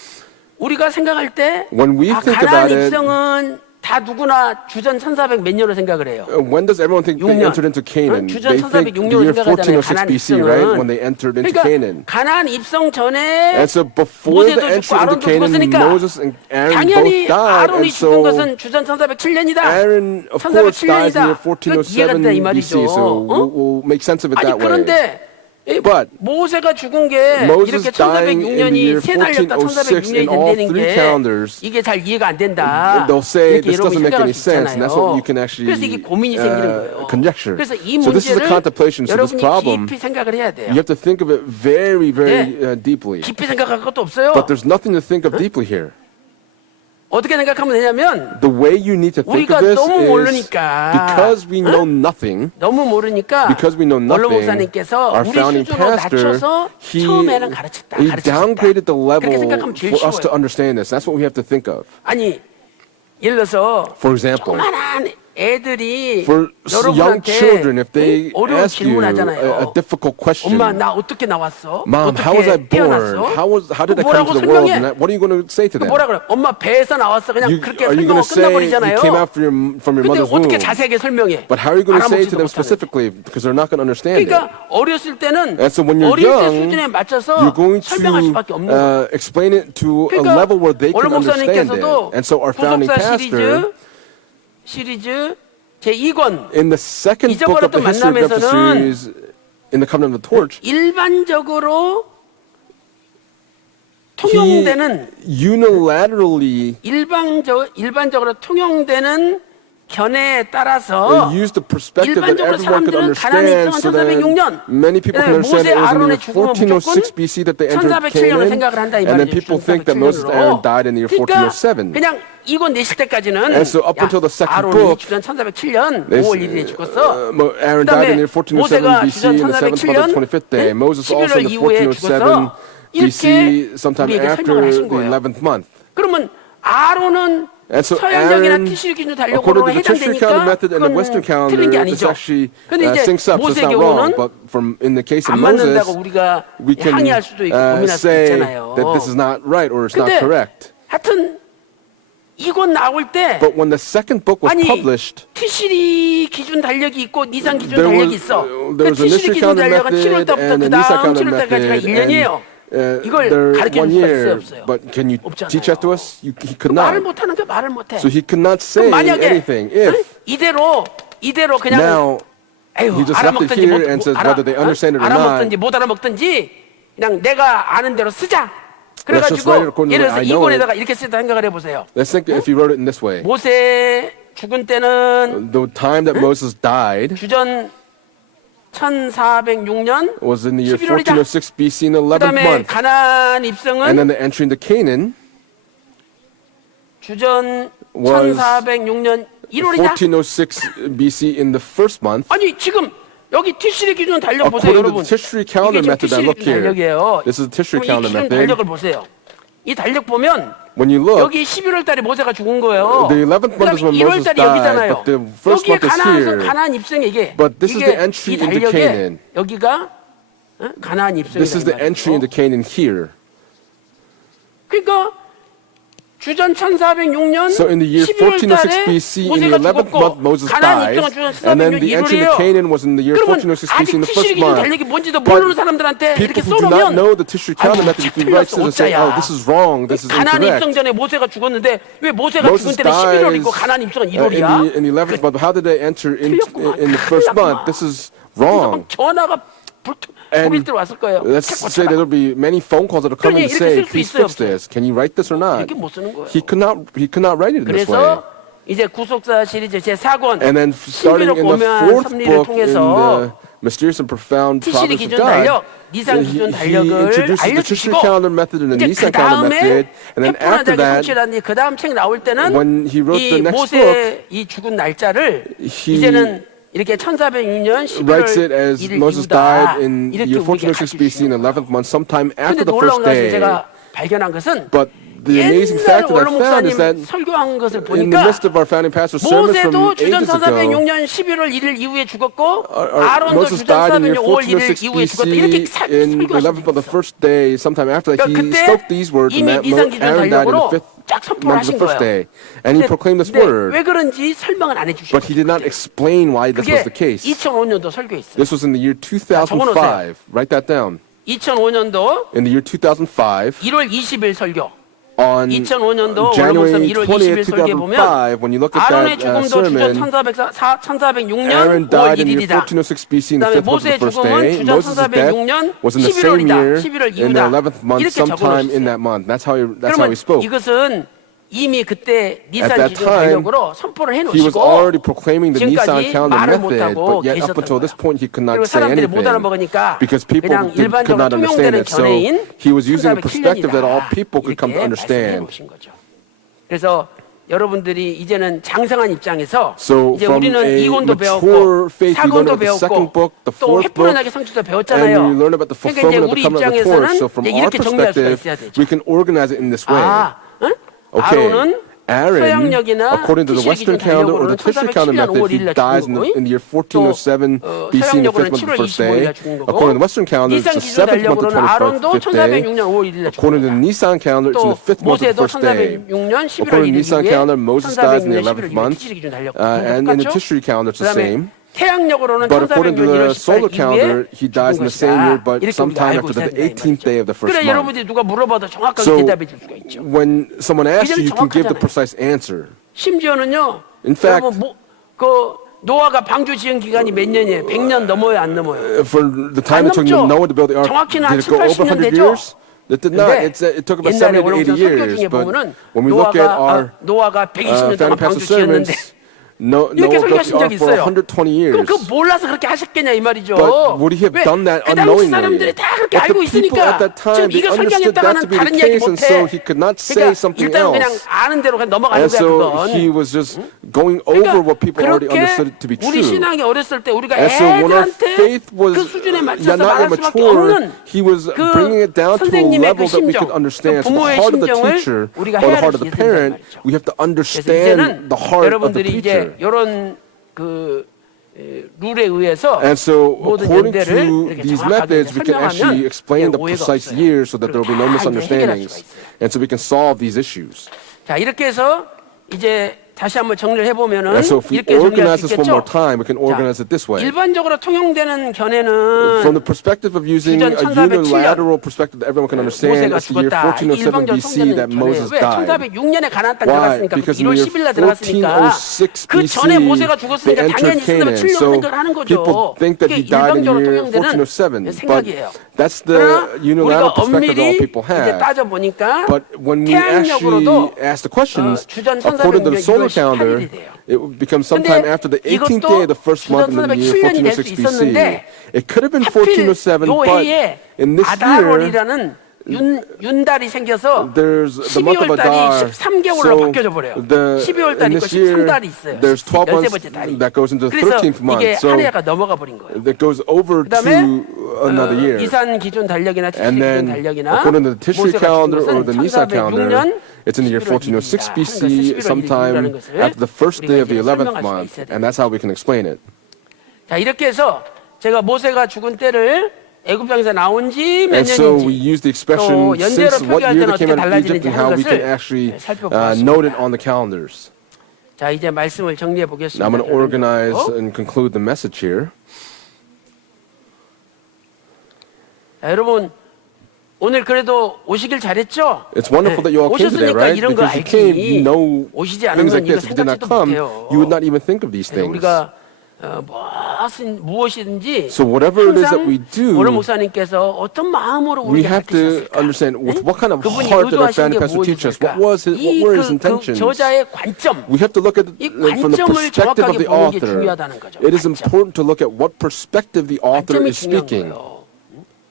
우리가 생각할 때 when we think 가나안 about it. 입성은 다 누구나 주전 1400 몇 년으로 생각을 해요. When does everyone think they 6년. entered into Canaan? 주전 They think the 1406년으로 year 생각하잖아요. 1406 가나안 BC, 입성은. right? When they entered into Canaan. 그러니까 가나안 입성 전에 And so before the 모세도 entry 죽고 into 아론도 Canaan, 죽었으니까 Moses and Aaron 당연히 both died. 아론이 And 죽은 so 것은 주전 1407년이다. Aaron, of course, dies in the year 1407 1407 이해가 BC. 된다, 이 So 말이죠. we'll make sense of it 아니 that way. 그런데 But 모세가 죽은 게 Moses 이렇게 dying in the 1406년이 year 세 달렸다 1406 1406년이 in all 된다는 three 게 calendars, 이게 잘 이해가 안 된다. they'll say 이렇게 this 여러분이 doesn't make 생각할 any 수 sense, and that's what 있잖아요. you can actually 그래서 이게 고민이 생기는 거예요. conjecture. 그래서 이 So this is a 문제를 contemplation. So this 여러분이 problem, 깊이 생각을 해야 돼요. you have to think of it very, very deeply. 깊이 생각할 것도 없어요. But there's nothing to think of deeply here. 어떻게 생각하면 되냐면 The way you need to think 우리가 of this 너무 is 모르니까, because we know nothing. 너무 모르니까 Because we know 원로 nothing, 목사님께서 our 우리 founding 수준으로 pastor, 낮춰서 he 처음에는 가르쳤다. downgraded the 그렇게 level 생각하면 제일 for us to 쉬워요. understand this. That's what we have to think of. 아니 예를 들어서 For example, 조그만한 애들이 for young children, if they 여러분한테 어려운 ask you 질문하잖아요. a difficult question, 엄마 나 어떻게 나왔어? Mom, how was I 어떻게 태어났어? born? How did I come 뭐라고 to the world? 설명해? And what are you going to say to them? 뭐라 그래? 엄마 배에서 나왔어. 그냥 그렇게 Are you going 설명하고 to say 끝나버리잖아요. you came out from your 근데 mother's womb? 어떻게 자세하게 설명해? But how are you going to say to 알아먹지도 them 못하는데. specifically? Because they're not going to understand it. 그러니까 어렸을 때는 And so when you're 어릴 때 young, 수준에 맞춰서 you're going 설명할 수밖에 없는 거예요. to explain it to a 그러니까 level where they can 원로 understand it. 목사님께서도 And so our founding 구속사 pastor, 시리즈 제2권 in the second book of the 잊어버렸던 history of the 만남에서는 series, in the covenant of the torch, 일반적으로 he 통용되는 일반적으로 통용되는 견해에 따라서 used the perspective that 일반적으로 everyone could 사람들은 가나안에 understand, 입성한 so that 1406년 many people can understand 모세 it was in the 아론의 year 죽음은 1406 무조건 BC that they entered 1407년을 Canaan, 생각을 한다 이 and then 말이죠. people think that Moses and Aaron died in the year 그러니까 1407. 그냥 이건 내실 때까지는 And so up until the second 아론이 book, 주전 1407년 They 5월 1일에 죽었어. Aaron died in the year 모세가 1407 BC 주전 in the 7th month of the 25th day. Moses also 11월 in the 이후에 1407 죽었어. BC, 이렇게 sometime 우리에게 after 설명을 하신 the 거예요. 11th month. 그러면 아론은 And so 서양적이나 Aaron, 티시리 기준 according 달력으로 to the Tishri calendar 해당되니까 method and the Western 그건 틀린 게 calendar, this 아니죠. actually 근데 이제 syncs up, so it's 모세의 not wrong. 경우는 But in the case of 안 Moses, 맞는다고 우리가 we can 항의할 수도 있고 고민할 수도 say 있잖아요. that this is not right or it's not 근데 correct. 하여튼 이건 나올 때 But when the second book was 아니 published, 티시리 기준 달력이 있고 니산 기준 there 달력이 was, 있어. there was a 티시리 Nishri 기준 calendar 달력은 method 7월달부터 and 그 the Nisan 다음 calendar 7월달까지가 method. 1년이에요. 이걸 there 가르쳐 1 줄 수가 있어요, year. 없어요? But can you 없잖아요. teach that to us? He could 말을 not. 못 하는 게 말을 못 해. So he could not say 만약에 anything. If 이대로 그냥 now 에휴, he just left it 알아먹든지 here and says whether they understand it or not. 알아먹든지 못 알아먹든지 그냥 내가 아는 대로 쓰자. Let's just write it 그래가지고 according to 예를 the way 들어서 I 이 know 권에다가 이렇게 쓰다 생각을 해보세요. let's think if he wrote it in this way. 모세 죽은 때는 The time that Moses died 주전 1406년 was in the year 11월이다. 1406 BC in the 11th 그다음에 month. 가나안 And 입성은 then the entry into Canaan 주전 was 1406년 1월이다. 1406 BC in the first month. 아니 지금 여기 티슈리 기준 달력 보세요, According to 여러분. the Tishri calendar 이게 지금 method, 티슈리 look 기준 here. 달력이에요. This is the Tishri 그럼 이 calendar 기준 method. 달력을 보세요. 이 달력 보면 When you look, 여기 11월 달에 모세가 죽은 거예요. the 11th month is when 그다음에 1월 Moses 달이 died, 여기잖아요. but the first 여기에 month is 가나안에서 here. 가나안 입성이 이게 But this is 이게 the entry 이 into 달력에 Canaan. 여기가 가나안 입성이다. This is the entry into Canaan here. 그러니까 주전 1406년 So in the year 11월 1406 달에 BC, in the 모세가 11th month, 죽었고 Moses 가나안 died, 입성은 주전 and then 1406년 the entry into 1월이에요. Canaan was in the year 그러면 1406 BC 아직 in the first 티슈리 기준 month. 달력이 뭔지도 But 모르는 사람들한테 이렇게 people who do not know 써놓으면 the Tishri calendar method, if you write this and say, oh, this is wrong, this is 가나안 입성 incorrect. 전에 모세가 죽었는데 왜 모세가 죽은 Moses 때는 11월이고 dies 가나안 입성은 in 1월이야? the 11th month. How did they enter in 틀렸구만. the first 큰일 났구만. month? This is wrong. 전화가 불일 들어왔을 거예요. Let's say there'll be many phone calls that'll come in and 그러니 say, 이렇게 쓸 수 please 있어요, fix this. Can you write this or not? 이렇게 못 쓰는 거예요. He could not write it in this way. 그래서 이제 구속사 시리즈 제 4권 And then starting in the 신비롭고 fourth 섭리를 book, in 통해서 the mysterious and profound 티시리 providence of 기준 God, 달력, 니산 기준 he 달력을 introduces the Tishri 알려주시고 calendar method and the 이제 Nisan 그 calendar method. 다음에 And then after 해프나자기 that, 성취라는 그 다음 책 나올 때는 when he wrote 이 the next 모세 이 죽은 날짜를 he 이제는 이렇게 1406년 writes 11월 it as 1일 Moses 이후다 died in 이렇게 year 우리에게 1406 BC in the 11th month, sometime 근데 after the 놀라운 first 것은 day. 제가 발견한 것은 But the amazing 옛날 fact that 원로 I found is that 목사님 설교한 것을 in the 보니까 midst of our founding pastor's sermons from 모세도 주전 ages ago, 1406년 11월 1일 이후에 죽었고 아론도 Moses 주전 died in year 1406년 5월 1일 1406 이후에 죽었다 이렇게 BC in the 11th of the 설교하셨어요. first day. Sometime after that, he 그때 spoke these words, and 이미 that 니산 기준 Aaron died in the 달력으로 5th 쫙 선포를 month of 하신 the first 거예요. day, and he proclaimed this 근데 word. 왜 그런지 설명은 안 해주시고 But he did not explain why this was 그게 the case. 2005년도 설교에 있어요. This was in the year 2005. Write that down. 2005년도 In the year 2005, 1월 20일 설교 on 2005년도 January 원로목사님 1월 20일 20th, 설교에 보면 2005, when you look at 아론의 that 죽음도 주전 sermon, 1406년 Aaron 5월 died in the year 1일이다. 1406 BC in the 그다음에 5th month of 모세의 the first 죽음은 day. 주전 Moses' death 1406년 was in the same 11월이다. year, 11월 in the 이후다. 11th month, 이렇게 sometime in 적어주셨어요. that month. That's how he 그러면 spoke. 이것은 이미 그때 At 니산 that 기준 time, 달력으로 선포를 He was 해놓으시고 already proclaiming the Nisan 지금까지 calendar 말을 method, 못하고 but yet up until 계셨던 this point he could not 그리고 say 사람들이 못 anything 알아먹으니까 because people 그냥 could 일반적으로 not understand 통용되는 it. So 견해인 he was using a 1407년이다. perspective that all people could come to 이렇게 말씀해 understand. 보신 거죠. 그래서 여러분들이 이제는 장성한 입장에서 So 이제 from 우리는 a 이권도 mature 배웠고 faith, we learn 사권도 about the second 배웠고 book, the 또 fourth book, 해프론하게 성취도 and 배웠잖아요. we learn about the 그러니까 이제 fulfillment of 우리 the covenant of the Torah. 입장에서는 So from 이제 our 이렇게 정리할 수가 perspective, 있어야 되죠. we can organize it in this way. 아, 응? Okay, 아론은 Aaron, 서양력이나 according to the 티시리 Western 기준 calendar or 달력으로는 the Tishri calendar 1407년 method, 5월 he 1일날 dies 죽은 in the year 또 1407 BC in the 5th month of the first day. According to the Western calendar, it's 니산 the 기준 7th month of 달력으로는 the 아론도 25th day. 1406년 5월 1일날 According to the 죽은 Nisan calendar, it's in 또 the 5th month of the 모세도 first day. 1406년 11월 According to 1일 Nisan 이후에 calendar, Moses dies in the 1406년 11th 11월 month, 티시리 기준 달력 and in the 똑같죠? Tishri calendar, it's the 그다음에 same. 태양력으로는 But according to 1406년 the 1월 solar 18일 calendar, 이후에 he dies in the same year, but sometime after the 18th day of the first 그래 month. 여러분들이 누가 물어봐도 정확하게 So 대답해 줄 수가 있죠. when someone asks you, you can give the 정확하잖아요. precise answer. 심지어는요. In fact, 여러분 그 노아가 방주 지은 기간이 몇 년이에요? 100년 넘어요, 안 넘어요? For the time it took 넘죠. Noah to build the ark, 정확히는 did 한 it go 7, over 80년 100 되죠? years? It did not. 근데 It took about 옛날에 70 to 80 원로목사 설교 years. 중에 But 보면은 when we look at our 노아가 120년 동안 founding 방주 pastor 지었는데 sermons, Noah 이렇게 built the 설교하신 적이 ark for 있어요. 120 years. 그럼 그거 몰라서 그렇게 하셨겠냐 이 말이죠. But would he have 왜? done that 그 당시 사람들이 unknowingly? 다 그렇게 But 알고 the people 있으니까 at that time, 지금 they 이거 understood that to 설명했다가는 be 다른 the 이야기 case, and 못해. so he could not say something 일단 그냥 else. 아는 대로 그냥 넘어가는 And 거야 so 그건. he was just going over what people already 그렇게 understood to be 우리 true. 신앙이 어렸을 때 우리가 And so when our 애들한테 faith was 그 수준에 맞춰서 not 말할 yet 수밖에 mature, 없는 he was 그 bringing it down to a 선생님의 level 그 that we 심정, could understand. 그 So the 부모의 heart of the 심정을 teacher 우리가 or the heart 헤아릴 수 of the 있어야 parent, 된다 말이죠. we have to 그래서 understand 이제는 the heart of the 여러분들이 preacher. 이제 이런 그 룰에 의해서 And so, 모든 according 연대를 to 이렇게 these 정확하게 methods, we can actually 설명하면 explain the 오해가 precise 없어요. years so that there will be no 그리고 다 이제 해결할 misunderstandings. 수가 있어요. And so we can solve these issues. 자 이렇게 해서 이제 다시 한번 정리를 해보면은 And so if we 이렇게 정리할 organize 수 this one more 있겠죠. time, we can 자, organize it this way. 일반적으로 통용되는 From 견해는 the perspective of using a 주전 1407년 unilateral perspective that everyone can understand, 모세가 it's the year 죽었다. 1407 일방적으로 BC that 통되는 Moses 견해. 왜? died. 1406년에 가나안 땅 Why? 들어갔으니까 Because 1월 in the 10일 날 year 들어갔으니까 1406 그 전에 BC, 모세가 they 죽었으니까 entered 당연히 있으면 Canaan. 틀린 So 생각을 하는 거죠. people think that 그게 he died in the 일방적으로 year 통용되는 1407, but 생각이에요. that's 그러나 the unilateral 우리가 perspective that all 엄밀히 people 이제 have. 따져 보니까 But when we actually 태양력으로도 ask the questions, 주전 according to the solar 1406년 calendar, 1월 18일이 돼요. it would become sometime after the 18th day of the first month in the year 1406 BC. It could have been 하필 1407, 요 but 해에 in this year, 아달월이라는 윤달이 생겨서 there's the month of 12월 달이 Adar. 13개월로 바뀌어져 버려요. 12월 달이 in 있고 this year, 13달이 있어요. there's 12 months 13번째 달이. that goes into the 그래서 13th month. 이게 So 한 해가 넘어가 버린 거예요. that goes over 그다음에 to another year. 이산 기준 달력이나 티시 And 기준 then, 달력이나 according to the Tishri 모세가 calendar 죽은 or the 것은 Nisan calendar, 1406년 it's in the year 1406 BC, sometime after the first day of the 11th month. And that's how we can explain it. 자, 이렇게 해서 제가 모세가 죽은 때를 애굽 땅에서 나온 지 몇 And so we 년인지 use the 또 expression 연대로 since what 표기할 year 때는 they came 어떻게 out of Egypt 달라지는지 and how 하는 we can 것을 actually 살펴보았습니다. note it on the calendars. 자, 이제 말씀을 정리해 Now 보겠습니다. I'm going to organize and conclude the message here. 자, 여러분 오늘 그래도 오시길 잘했죠? It's wonderful that you all came today, 오셨으니까 right? 이런 거 Because you came, you 알지. know 오시지 things 않으면 like 이거 this. If you did not 생각지도 come, 못해요. you would not even think of these 그래서 things. 우리가 무엇이든지 So whatever it is that 항상 we do, 오늘 목사님께서 어떤 마음으로 we 우리에게 have to 가르치셨을까? understand with what kind of 그분이 heart did our 의도하신 founding 게 pastor teach us? What 무엇일까? were his 그 intentions? 저자의 관점, We have to look at 이 it from the 관점을 perspective of 정확하게 the 보는 게 author. 중요하다는 거죠. It is 관점. important to look at what perspective the author 관점이 is 중요한 speaking, 거예요.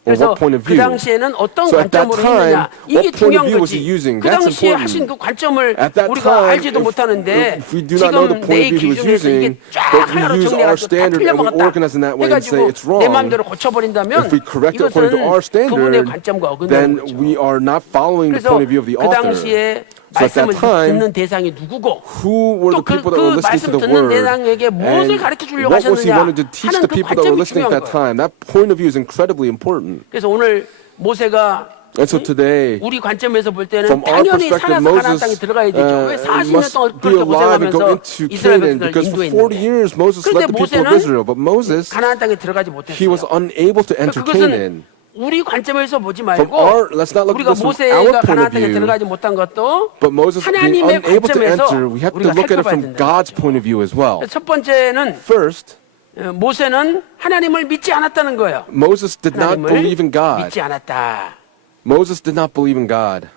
or 그래서 what point of 그 view. 당시에는 어떤 So at that 관점으로 time, 했느냐 이게 what point of 중요한 view was 거지. he using? 그 That's 당시에 important. 하신 그 관점을 At that 우리가 time, 알지도 못하는데 if we do not know the 지금 point 내 of view he was 기준에서 이게 using, 쫙 but we 하나로 use our 정리해가지고 다 standard and we 틀려먹었다 organize in that way and say 해가지고 it's wrong. 내 마음대로 고쳐버린다면 If we correct it according to our 이것은 그분의 standard, 관점과 어긋나는 then 거죠. we are not following the 그래서 point of view of the 그 author. 당시에 So at that 말씀을 time, 듣는 대상이 누구고 who were 또 the 그 people that were listening 말씀 to the 듣는 word, 대상에게 무엇을 and 가르쳐 주려고 what was he 하셨느냐 wanting to teach 하는 the 그 people that were 관점이 listening at 중요한 that 거예요. time? That point of view is incredibly important. 그래서 오늘 모세가 And so today, 우리 관점에서 볼 때는 from our 당연히 perspective, 살아서 가나안 땅에 Moses 들어가야 되죠. 왜 40년 must 동안 be 그렇게 alive and go 고생하면서 into 이스라엘 Canaan 백성을 because for 40 인도했는데 years Moses 그런데 led the people of 모세는 Israel, but Moses, 가나안 땅에 들어가지 he was 못했어요. unable to enter 그것은 Canaan. 우리 관점에서 보지 From 말고 let's not look at 우리가 this from our 모세가 point 가나안 of 땅에 view, 들어가지 못한 것도 but Moses being 하나님의 unable to 관점에서 enter, we have to 우리가 look at it 살펴봐야 from 된다는 God's 거죠. point of view as well. 첫 번째는 First, 모세는 하나님을 믿지 않았다는 거예요. Moses did not 하나님을 believe in God. 믿지 않았다. Moses did not believe in God.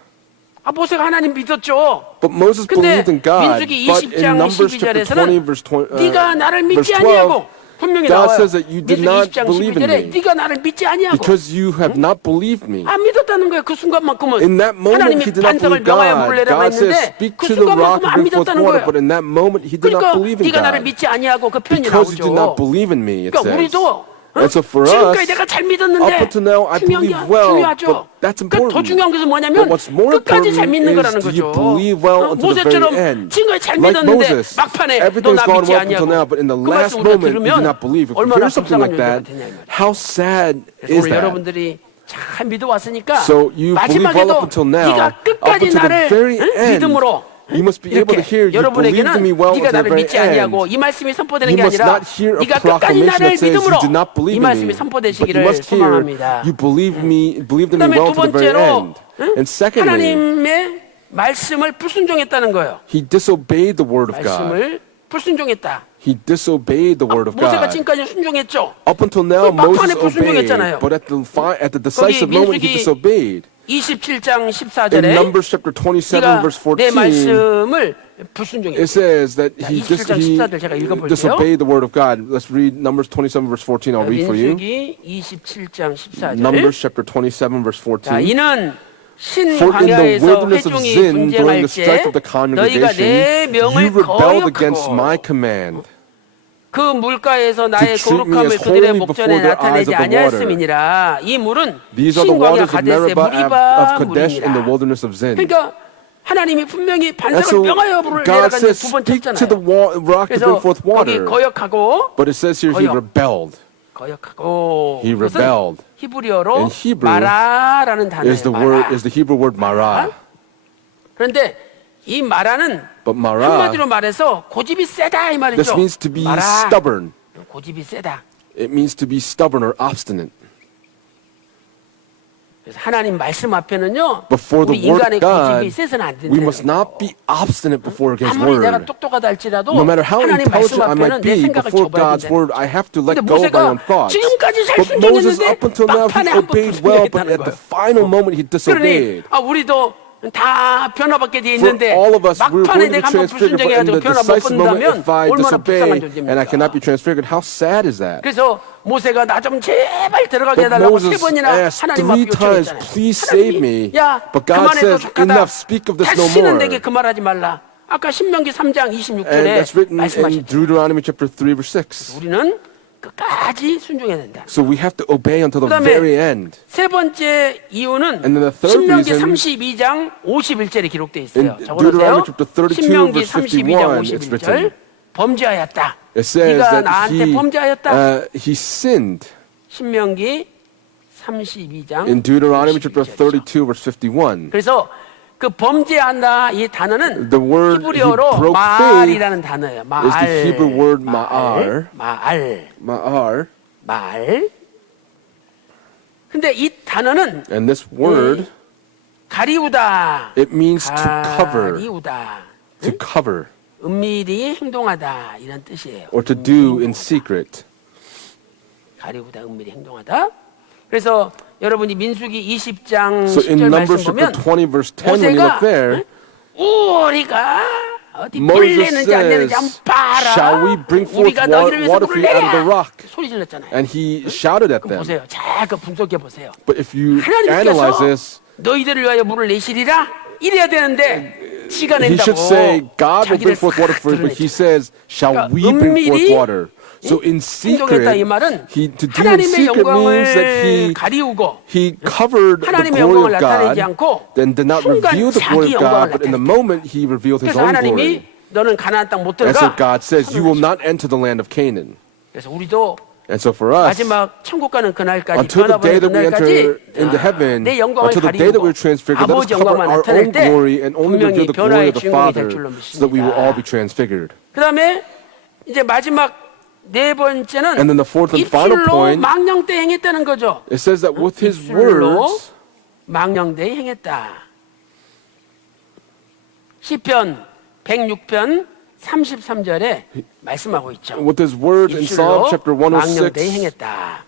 모세가 하나님 믿었죠. But Moses 근데 believed in God. 민수기 But in 20장 Numbers chapter 20, 12절에서는 verse 20, 네가 나를 verse 믿지 12, 아니하고 분명히 God 나와요. says that you did 민수기 not 20장 believe in 12절에 me 네가 나를 믿지 아니하고 because you have not believed me. 안 믿었다는 거예요. 그 순간만큼은 In that moment, 하나님이 he did not 반석을 believe 명하여 God. 물을 내라고 God says, 했는데 speak 그 to the rock 순간만큼은 안 and bring forth 믿었다는 water. 거예요. But in that moment, he did 그러니까 not believe in 네가 나를 God 믿지 아니하고 그 표현이 because you did not 나오죠. believe in me, it 그러니까 says. 우리도 And so for us, 지금까지 내가 잘 믿었는데 up until now, I 중요한 게 believe well, 중요하죠. but that's 그러니까 더 important. 중요한 것은 뭐냐면 But what's more 끝까지 잘 important 믿는 is, 거라는 do you 거죠. believe well until the very 모세처럼 end? 지금까지 잘 Like 믿었는데 Moses, 막판에 너 everything's 나 gone 믿지 well up until 아니하고 now, but in the 그 last 말씀 우리가 moment, you do 들으면 not believe. If you 얼마나 hear something like 불쌍한 that, 일이 되냐 이 말이에요. how sad 그래서 is 오늘 that? 여러분들이 잘 믿어왔으니까 So you believe well 마지막에도 up until now, 네가 up 끝까지 until the 나를 very end, 믿음으로 you must be able to hear, you believed 여러분에게는 in me well 네가 until the 나를 very 믿지 아니하고 end. 이 말씀이 선포되는 You 게 must 아니라 not hear a 네가 끝까지 proclamation 나를 that says 믿음으로 you did not 이 believe in 말씀이 me, but you 선포되시기를 must hear 소망합니다. you believed in 그다음에 me well 두 to the very 번째로 end. And secondly, 하나님의 말씀을 불순종했다는 거예요. he disobeyed the word of God. 말씀을 불순종했다. He disobeyed the word of 모세가 God. 지금까지 순종했죠. Up until now, 그 막판에 Moses obeyed, 불순종했잖아요. but at the decisive moment, he 민수기 disobeyed. 27장 In 14절에 Numbers chapter 27, 네가 verse 내 14, 말씀을 it 불순종했다. says that he 27장 14절 제가 읽어볼게요. disobeyed the word of God. Let's read Numbers 27, verse 14. I'll read for you. 민수기 27장 14절. Numbers chapter 27, verse 자, 14. 이는 신 For in the 광야에서 wilderness of 회중이 Zin, during 분쟁할 the strife 때 of the 너희가 내 congregation, you 명을 rebelled against my 거역하고 command. 그 물가에서 나의 treat me 거룩함을 as 그들의 holy 목전에 before their eyes 나타내지 of the 아니하였음이니라. 이 물은 These are the 신광야 waters of 가데스의 Meribah 무리바 of Kadesh in the 물이니라. wilderness of Zin. 그러니까 하나님이 분명히 And 반석을 so 명하여 물을 God 내라가 says, 두 번 speak to the 쳤잖아요. rock to 그래서 bring forth 거기 water. 거역하고 But it says here he 거역. rebelled. 거역하고 He 그것은 rebelled. 히브리어로 In Hebrew 마라라는 단어예요. Is the Hebrew word marah. 그런데 이 마라는 But mara, 한마디로 말해서 고집이 세다 이 말이죠. this means to be 마라, stubborn. 고집이 세다. It means to be stubborn or obstinate. 그래서 하나님 말씀 앞에는요, Before 우리 the word 인간의 of God, 고집이 세서는 안 we must 된다. not be obstinate before His 아무리 내가 word. 똑똑하다 할지라도 No matter how 하나님 말씀 intelligent I 앞에는 might 내 be, 생각을 before 줘봐야 God's 된다. word, I have to let 근데 go of my own 모세가 thoughts. 지금까지 잘 But Moses, 순종했는데 up until now, he 막판에 한번 obeyed well, but 불순종했다는 at the 거예요. final moment, he 그러니 disobeyed. 우리도 다 변화받게 돼 For 있는데 all of us, we're 막판에 going to be 내가 한번 transfigured, but in 불순종해가지고 the 변화 못 decisive moment, 받는다면 if I 얼마나 불쌍한 disobey and I cannot be 존재입니까? transfigured, how sad is that? 그래서 모세가 나 좀 제발 들어가게 But 해달라고 세 Moses 번이나 asked 하나님 3 앞에 times, 요청했잖아요. please save me. 야, But God 그만해도 says, 족하다. enough, speak of this no 다시는 more. 내게 그 말하지 말라. 아까 신명기 3장 And 26절에 that's written in 말씀하셨죠. Deuteronomy chapter 3, verse 6. 우리는 끝까지 순종해야 된다. So we have to obey until the 그다음에 very end. 세 번째 이유는 And then the third 신명기 reason, 32장 51절에 기록되어 in 있어요. 적어놓으세요. Deuteronomy chapter 32, 신명기 verse 32장 51, it's 51절 written. 범죄하였다. It says 네가 that 나한테 범죄하였다. he sinned 신명기 32장 in Deuteronomy chapter 51절. 32, verse 51. 그래서 그 범죄한다 이 단어는 The word he 히브리어로 broke 마알이라는 단어예요. 마알. is the Hebrew word ma'ar. 마알. Ma'ar. 말. 근데 이 단어는 And this word, 가리우다. it means to cover. 가리우다. To cover. 은밀히 행동하다 이런 뜻이에요. Or to do in secret. 가리우다 은밀히 행동하다. 그래서 여러분이 민수기 20장 So in 10절 말씀 Numbers chapter 보면 20, verse 10, when you look 모세가 there, 우리가 어디 불 Moses 내는지 안 내는지 한번 says, 봐라. shall we bring forth 우리가 너희를 위해서 water 불을 for you out of the 내랴. rock? 소리 질렀잖아요. And he shouted at 그럼 them. 보세요. 잘 그 분석해 보세요. But if you analyze 하나님께서 this, 너희들을 위하여 물을 내시리라 이래야 되는데 지가 he 낸다고 should say, God will 자기를 bring forth water 싹 for you, but he 드러냈죠. says, shall 그러니까 we bring forth 은밀히 water? So in 행동했다 이 secret, 말은 to do in 하나님의 secret means that 영광을 가리우고 he covered the 하나님의 glory 영광을 of 나타내지 God 않고 and did not 순간 reveal the glory 자기 of 영광을 God, but in the 나타냈다. moment he revealed his 그래서 own 하나님이 glory. 너는 가나안 땅 못 And so 들어가. God says, you will not enter the land of Canaan. 그래서 우리도 And so for us, 마지막 천국 가는 그날까지 until the day that we enter 그날까지 into heaven, 내 영광을 until the day that 가리우고 we're transfigured, let us 아버지 cover 영광만 our 나타낼 own 때 glory and only 분명히 reveal the glory 변화의 of the 주인공이 될 Father 줄로 so that we will all be 믿습니다. transfigured. 그다음에 이제 마지막 네 번째는 And then the fourth and final 입술로 point, 망령되 행했다는 거죠. it says that with his 입술로 words, 망령되 행했다. 시편 106편 33절에 말씀하고 있죠. with his words in Psalm 입술로 chapter 망령되 106, 행했다.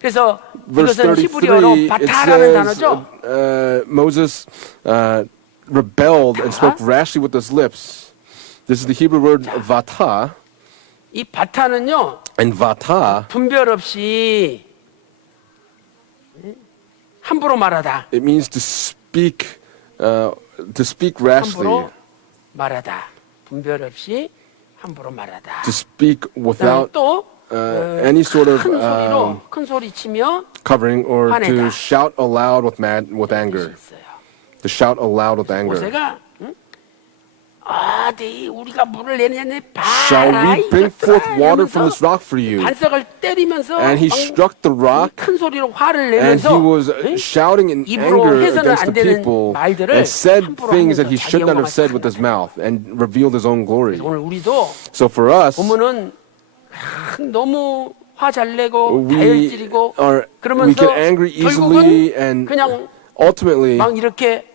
그래서 verse 이것은 히브리어로 33, it 바타라는 says 단어죠. Moses rebelled and spoke rashly with his lips. This is the Hebrew word vata, 이 바타는요 and vata, 분별 없이 함부로 말하다. it means to speak rashly, 함부로 말하다. 분별 없이 함부로 말하다. to speak 그다음에 without 또 any sort of 큰 소리로 큰 소리 치며 covering or 화내다. to shout aloud with anger. 있어요. To shout aloud with anger. 모세가 어디 우리가 물을 내느냐 Shall 봐라 we bring forth water from this 이러면서 rock for you? 반석을 때리면서 And he 막 struck the rock, 큰 소리로 화를 and he 내면서 was shouting in 입으로 anger 해서는 against 안 the 되는 people 말들을 and said 함부로 things 하면서 that he 자기 should not 영광을 have said with his mouth and revealed his own glory. 오늘 우리도 So for us, 보면은 너무 화 잘 내고 we 다혈질이고 we 그러면서 get angry 결국은 easily and 그냥 ultimately 막 이렇게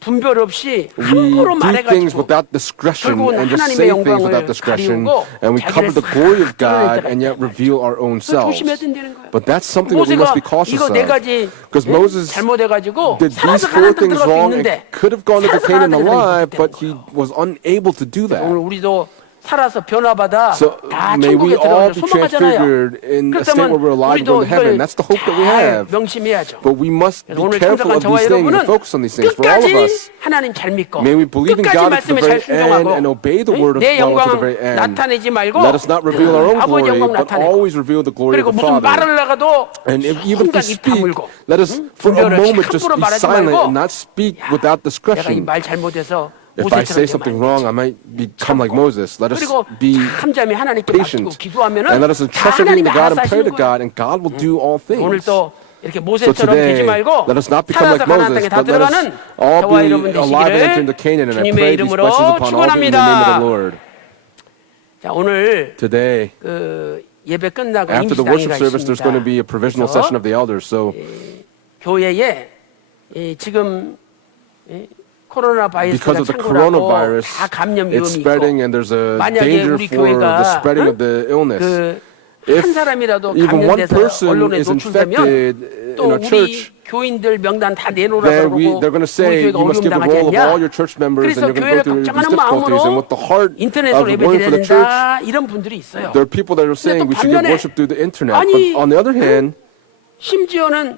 분별 없이 we 함부로 do things 말해가지고 without discretion 결국은 and just 하나님의 say things 영광을 without discretion 가리우고 and we cover the 자기를 glory of 싹 드러낼 God 때가 and yet 있단 reveal our own 그걸 selves. 조심해야 된다는 거예요. But that's something that we 모세가 must be cautious 이거 네 of. 가지 Because Moses 잘못해가지고 did these 살아서 four 가나안 땅 things 들어갈 수 wrong 있는데 and could have gone into 살아서 Canaan 가나안 땅 alive, 들어갈 but 수 he 있다는 was unable to do 거예요. 오늘 that. 우리도 살아서 변화받아 So 다 may we 천국에 all 들어가는 be 소망하잖아요. transfigured in a state 그렇다면 where we're alive and 우리도 going to heaven. 이걸 That's the hope that we 잘 have. 명심해야죠. But we must 그래서 be 오늘 careful 참석한 of 저와 these things 여러분은 and focus on these things. For all of 끝까지 us, 하나님 잘 믿고 may we believe in 끝까지 God to the 말씀에 잘 very end 순종하고 and obey the word of 내 God to 영광 the very end. 나타내지 말고 Let us not reveal our own 아버지 glory, 영광 but 나타내고 always reveal the glory 그리고 of the 무슨 Father. 말을 나가도 And even 순간 if we 입 speak, 다물고 let us for a 분별을 moment just 함부로 be 말하지 silent 말고 and not speak without 내가 이 discretion. 말 잘못해서 If I say 모세처럼 something 되면 안 wrong, 되지. I might become like Moses. Let us 그리고 be 잠잠히 하나님께 맡기고 patient 기도하면은 and let us 다 entrust everything 하나님이 to God 알아서 and pray 하시는 to God, 거예요. and God will do all 오늘 things. 또 이렇게 So 모세처럼 되지 today, 말고 let us not become 살아서 like 가나안 Moses, 땅에 다 but let us 들어가는 all 저와 be 여러분 alive and enter into 되시기를 Canaan. And I 주님의 pray these 이름으로 blessings upon all of you in the name of the 축원합니다. Lord. 자, 오늘 Today, 그 예배 끝나고 after the worship 임시당회가 service, there's going to be a 있습니다. provisional 그래서 session of the elders. So 교회에 지금 코로나 바이러스가 because of the 창궐하고 coronavirus, 다 감염 it's 위험이 spreading 있고 and there's a 만약에 danger 우리 for 교회가 the spreading of the illness. 그 한 사람이라도 even one 감염돼서 person 언론에 is 노출되면 infected 또 in our 우리 church, 교인들 명단 다 내놓으라 then 그러고 they're going to 우리 say 교회가 you must 어려움 give the 당하지 roll of 않냐? all your church members and 그래서 you're going to go 교회를 through these 걱정하는 difficulties. And with the heart 인터넷으로 of 예배 going 드려야 for the church, 된다 이런 분들이 있어요. there are people that are saying we should give 반면에 worship through the internet. 아니, But on the other hand, 심지어는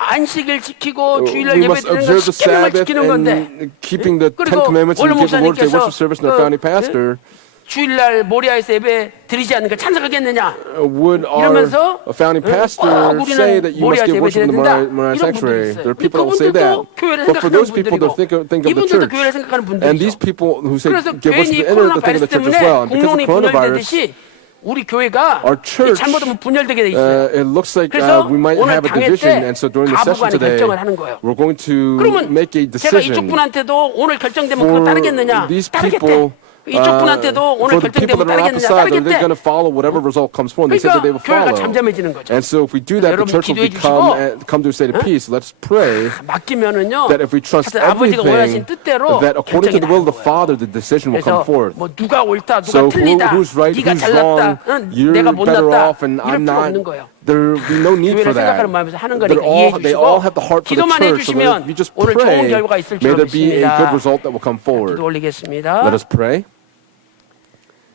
안식일 지키고 주일날 we 예배 must 드리는 건 observe the 10계명을 Sabbath 지키는 건데 and keeping the Ten 그리고 Commandments and 원로 give the Lord's Day 목사님께서 worship service and our founding pastor. 주일날 모리아에서 예배 드리지 않는 걸 찬성하겠느냐 Would our 이러면서 founding pastor say that you must give worship in the Moriah Sanctuary? There are people that will say that. But for those people that think of the 이분들도 church, 교회를 생각하는 and these 분들이죠. people who say 그래서 give worship 괜히 to the internet, 코로나 they think 바이러스 of the church as 때문에 well. And because of 공론이 coronavirus, 분열되듯이 우리 교회가 our church, 잘못하면 분열되게 돼 있어요. it looks like 그래서 we might 오늘 have a 당회 division, 때 and so during the session 가부간에 today, 결정을 하는 거예요. we're going to 그러면 make a 제가 이쪽 decision 분한테도 오늘 결정되면 그거 for 따르겠느냐? these 따르겠대. people. 이쪽 분한테도 오늘 For the people 결정되면 that are on the 따르겠느냐? side, they're 따르겠대. going to follow whatever result comes forward. They said that they 그러니까 will 교회가 follow. 잠잠해지는 거죠. And so if we do that, the 여러분 church will 기도해 come to a state of peace. Let's pray 맡기면은요. that if we trust 하여튼 아버지가 원하신 everything, 뜻대로 that according to the will of the 결정이 나는 거예요. Father, the decision will 그래서 come forth. 뭐 누가 옳다, 누가 So 틀리다, who's right, 네가 who's 잘났다, wrong, you're 내가 better 못났다 off, and 이럴 I'm 필요 not. 없는 거예요. There will be no need 교회를 for that. 생각하는 마음에서 하는 They're 거니까 이해해 they all 주시고 have the heart for the 기도만 church. So that 해주시면 if you just 오늘 좋은 pray, 결과가 있을 may 줄 there be a good 믿습니다. result that will come forward. 기도 올리겠습니다. Let us pray.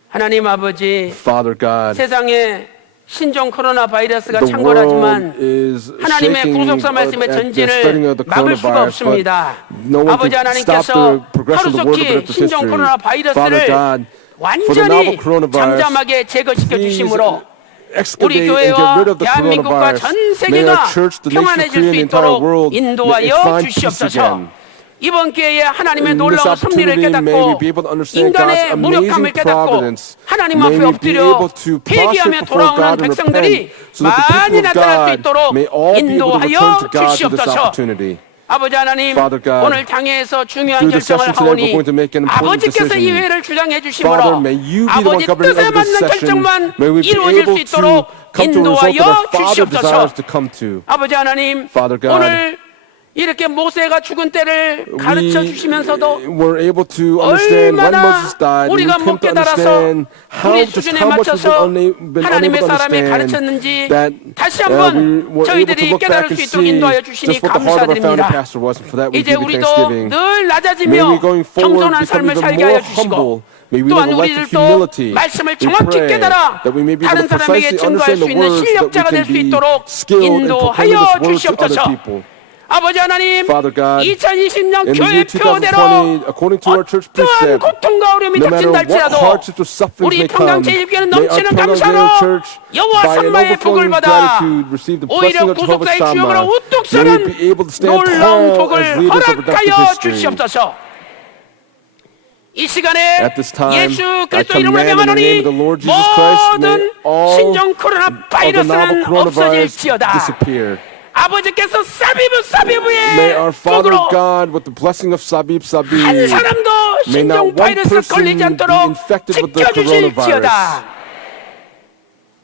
하나님 아버지, Father God, 세상에 신종 코로나 바이러스가 the 창궐하지만 world is 하나님의 shaking 구속사 말씀의 at the 전진을 spreading of the 막을 수가 coronavirus, 없습니다. but no one 아버지 can stop 하나님께서 the progression of the word of 하루속히 redemptive 신종 history. 코로나 Father 바이러스를 God, for the 완전히 novel coronavirus, 잠잠하게 제거시켜 please 주심으로 우리 excavate and get 교회와 rid of the 대한민국과 coronavirus. 전 May 세계가 our church, the nation, 평안해질 수 Korea, and the entire 있도록 world, may it 인도하여 find peace 주시옵소서. again. 이번 기회에 하나님의 In this 놀라운 섭리를 opportunity, may we 깨닫고 be able to understand God's 인간의 무력함을 amazing 깨닫고 providence. 하나님 May 앞에 we be 엎드려 able to 회개하며 prostrate before 돌아오는 God and 백성들이 repent, so that the 많이 people of 나타날 수 God 있도록 may all be able to 인도하여 return to God through this 주시옵소서. opportunity. 아버지 하나님, Father God, 오늘 당회에서 중요한 through the 결정을 session today, 하오니 we're going to make an important 아버지께서 이 decision. 회를 주장해 Father, 주심으로 may you be the 아버지 one governing 뜻에 over this 맞는 session. 결정만 May we be 이루어질 수 able to 있도록 come to a result that 인도하여 our Father 주시옵소서. desires to come to. 아버지 하나님, Father God, 오늘 이렇게 모세가 죽은 때를 가르쳐 주시면서도 We were able to understand when 얼마나 Moses died. 우리가 We came 못 to 깨달아서 understand how, 우리 just 수준에 how much we've 맞춰서 been 하나님의 unable to 사람이 understand 가르쳤는지 that 다시 we 한번 were able to 저희들이 look 깨달을 back and 수 있도록 see 인도하여 주시니 just what the heart of our founding 감사드립니다. pastor was. And for that we 이제 give you 우리도 thanksgiving. 늘 May 낮아지며 we going forward 겸손한 삶을 become even 살게 more 하여 주시고 humble. May we 또한 live a life of 우리들도 humility. 말씀을 We 정확히 pray 깨달아 that we may be able 다른 to 사람에게 precisely 증거할 understand 수 the 있는 words, that we 실력자가 can 될 수 be 있도록 skilled in proclaiming 인도하여 this word to other 주시옵소서. people. 아버지 하나님, Father God, 2020년 in the 교회 year 표대로 2020, according to our church 어떠한 precept, 고통과 어려움이 no matter what 닥친달지라도 hardships or sufferings 우리 may come, 평강제일교회는 may our 넘치는 평강제일 감사로 Church, 여호와 by an 삼마의 복을 overflowing 받아 gratitude, receive the blessing 오히려 of Jehovah 구속사의 주역으로 Shammah. 우뚝 May we 서는 be able to stand 놀라운 tall as 복을 leaders of redemptive 허락하여 history. 주시옵소서. 이 시간에 At this time, 예수 I 그리스도 이름으로 command in the 명하노니 name of the Lord Jesus Christ, may 모든 all 신종 코로나 of the novel 바이러스는 coronavirus 없어질지어다. disappear. 아버지께서 May 사비부의 our Father 복으로 God, with the blessing of Sabib Sabib, 한 사람도 may not 신종 one 바이러스 person 걸리지 be 않도록 infected with the coronavirus. 지켜주실지어다.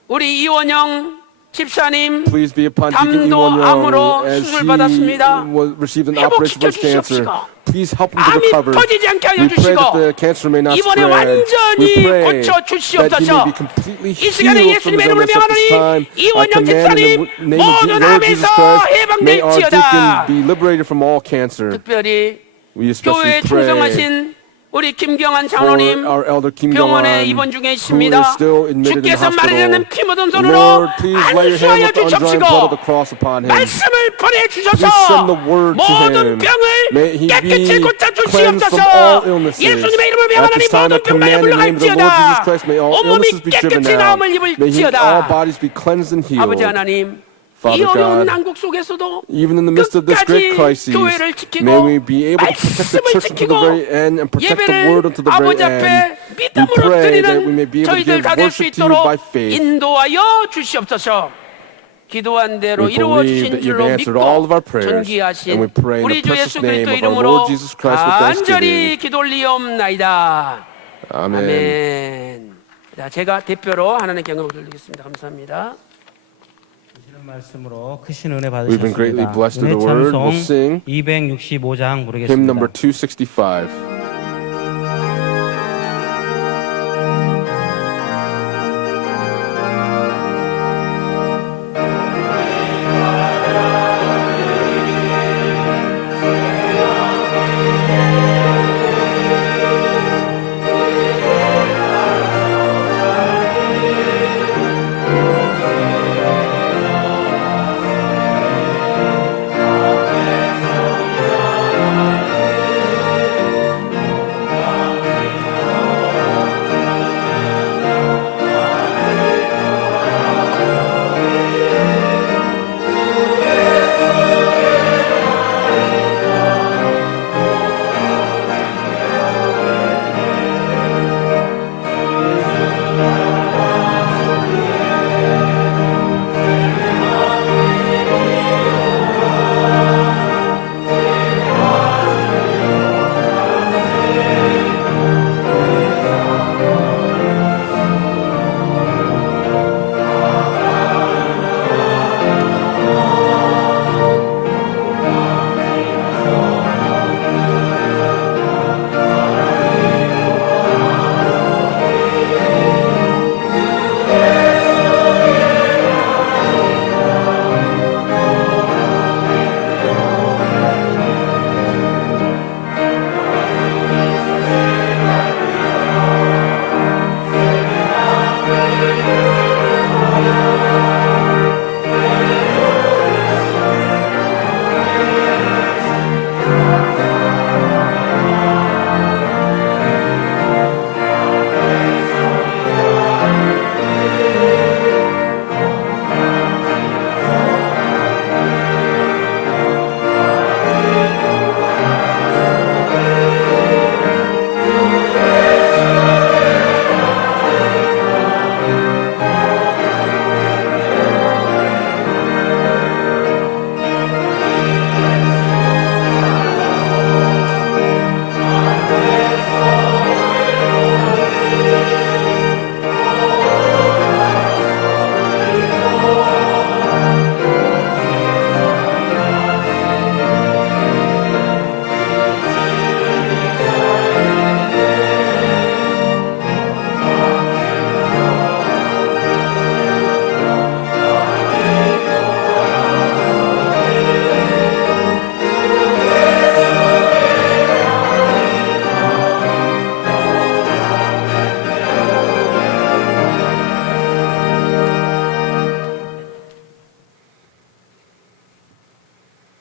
우리 이원영 집사님 Please be upon Deacon 담도 Iwon 암으로 Young as 수술 he 받았습니다. received an operation for his cancer. 회복시켜 Please help him to 암이 recover. 퍼지지 않게 하여 We pray 주시고 that the cancer may not 이번에 spread. 완전히 We pray 고쳐 that he 주시옵소서. may be completely 이 시간에 healed from 예수님의 his 이름으로 illness at this time. 명하노니 I 이원영 command in 집사님 the name of 모든 Lord Jesus 암에서 Christ, may our 해방될지어다. deacon be liberated from all cancer. 특별히 We 교회에 especially pray 충성하신 우리 김경환 for 장로님 our elder Kim 병원에 Kyung-han, 입원 중에 who is 있습니다. still admitted in the 주께서 마르지 않는 hospital. 피 묻은 손으로 Lord, please lay your hand 안수하여 with the undrying 주십시고 blood of the cross upon him. 말씀을 Please 보내주셔서 send the word to 모든 him. 병을 May he 깨끗이 be 고쳐 cleansed from 주시옵소서. all illnesses. 예수님의 이름을 At 명하노니 this time, 모든 I 병만에 command in the name of the Lord Jesus 물러갈지어다. Christ, may all 온몸이 illnesses be driven 깨끗이 out. 나음을 May all 입을지어다. bodies be cleansed and healed. 아버지 하나님, 이 Father 어려운 God, 난국 속에서도 even in the midst of this great 끝까지 crisis, 교회를 지키고 may we be able to protect the 말씀을 church unto the 지키고 very end and protect the word 예배를 unto the very 아버지 앞에 end. We 믿음으로 pray that we may 드리는 be able to 저희들 give 다 될 수 worship to you 있도록 by faith. 인도하여 주시옵소서. 기도한 대로 We 이루어 believe 주신 that you've 줄로 answered all of our 믿고 prayers, and 존귀하신 we pray in 우리 the 주 precious 예수 name 그리스도 of our 이름으로 Lord Jesus Christ with 간절히 thanksgiving. 기도 올리옵나이다. Amen. 아멘. 자, 제가 대표로 하나님께 영광을 돌리겠습니다. 감사합니다. 주시는 말씀으로 크신 은혜 We've been greatly 받으셨습니다. blessed 은혜 through the word. We'll 찬송 sing 265장 hymn number 부르겠습니다. 265.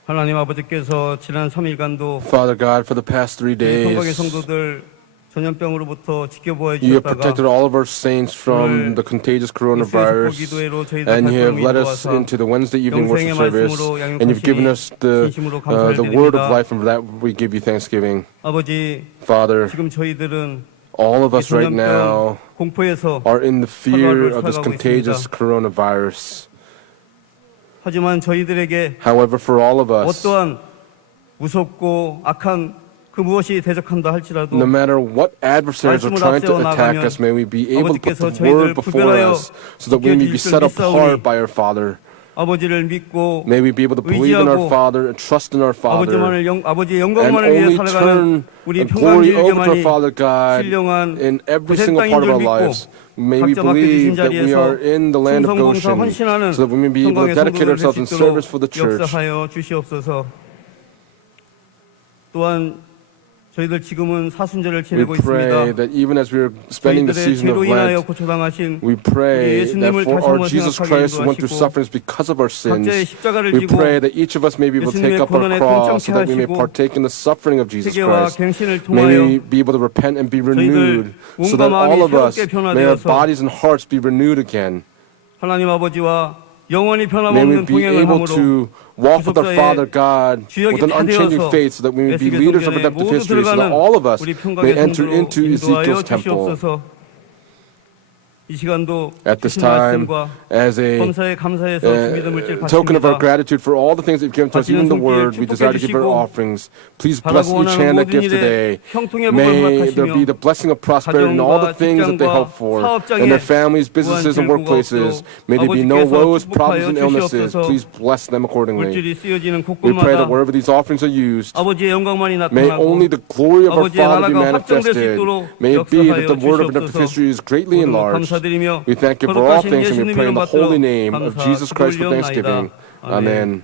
하나님 아버지께서 지난 3일간도 Father God, for the past 3 평강의 days, 성도들 전염병으로부터 지켜보아 you have 주셨다가 protected all of our saints from the contagious coronavirus, and you have led us into the Wednesday evening worship service, and you've given us the word of life, and for that we give you thanksgiving. 아버지, Father, 지금 저희들은 all of 이 us right now 전염병 공포에서 are in the fear of this 살아가고 contagious 있습니다. coronavirus. 하지만 저희들에게 However, for all of us, 어떠한 무섭고 악한 그 무엇이 대적한다 할지라도 no matter what adversaries are trying to attack us, may we be able to put the word before us so that we may be set apart by our Father. 아버지를 믿고 May we be able to believe in our Father and trust in our Father, 아버지의 and 영광만을 위해 only 살아가는 turn 우리 glory over to our 평강주의만이 Father God 신령한 in every 고센 single 땅인 part of 줄 our 믿고 lives. May we 각자 맡겨주신 believe that we are 자리에서 in the land of 충성봉사 Goshen, 헌신하는 so that we may be able to 평강의 dedicate 성도들 ourselves in 될 수 service for the 있도록 church. 역사하여 주시옵소서. 또한 저희들 지금은 사순절을 We 지내고 pray 있습니다. that even as we are spending the 저희들의 season 죄로 of 인하여 Lent, 고초당하신 we 우리 pray that 예수님을 for 다시 our 한번 Jesus 생각하게 Christ who went through 인도하시고 sufferings because of our 각자의 sins, 십자가를 we 지고 pray that each of us may be able to take 예수님의 up our 고난에 cross so that we 동참케 may 하시고 partake in the suffering of Jesus 회개와 Christ. 갱신을 May we 통하여 be able to repent and be renewed so 몸과 that 마음이 all of us, 새롭게 may our 변화되어서 bodies and hearts be renewed again. 하나님 아버지와 영원히 May we 변함없는 be 동행을 able 함으로 to walk with our 구속사의 Father God 주역이 with an 다 unchanging 되어서 faith so that we may be 예수의 leaders of 성전에 redemptive 모두 history, so that 들어가는 all of us 우리 may 평강의 enter 성도로 into 인도하여 Ezekiel's temple. 주시옵소서. 이 시간도 at this 주신 time 말씀과 as a 범사에 감사해서 주기도 물질 token of our 바칩니다. gratitude for all the things that you've given to us, even the word. We desire to give our offerings. Please bless each hand that gives today. May there be the blessing of prosperity in all the things that they hope for, in their families, businesses, and workplaces. May there be no woes, problems, and illnesses. Please bless them accordingly. 물질이 쓰여지는 We pray that 곳곳마다 wherever these offerings are used, 아버지의 영광만이 may 나타나고 only the glory of our 아버지의 Father be 나라가 확장될 수 manifested. 있도록 May it be that the 역사하여 word of redemptive 주시옵소서. history is greatly 모든 것 enlarged. 감사드리며 We thank you for all 거룩하신 things, and we 예수님 pray in 이름 the holy 받들어 name of 감사 Jesus Christ for 기도올리옵나이다. thanksgiving. Amen.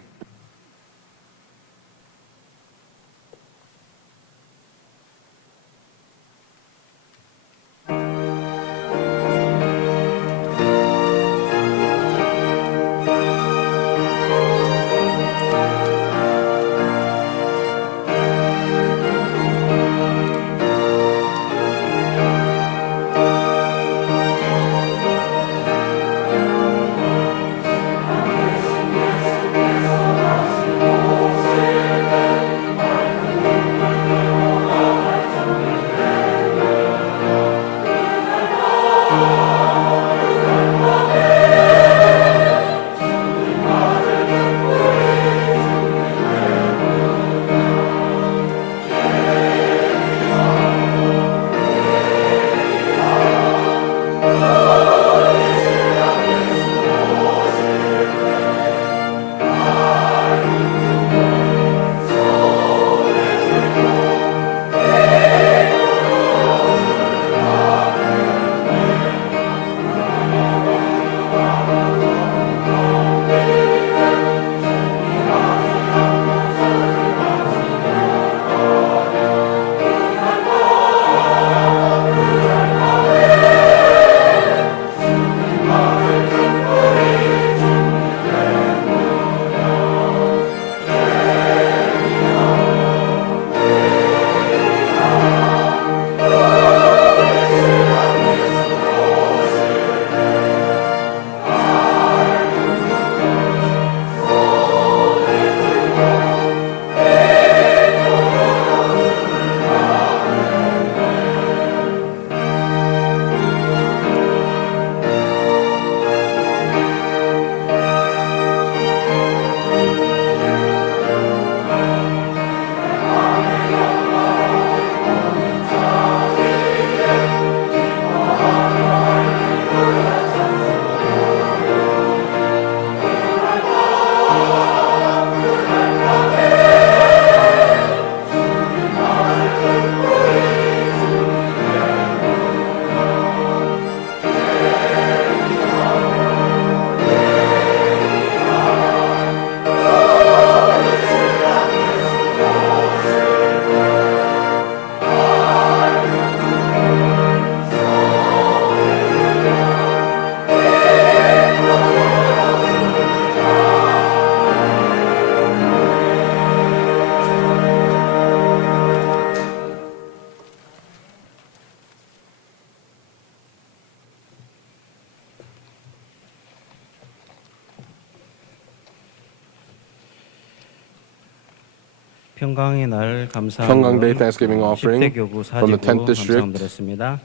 평강의 날 평강 Day 감사한금 Thanksgiving offering 10대 교구 from the 10th 사지구 district. 감사함 드렸습니다.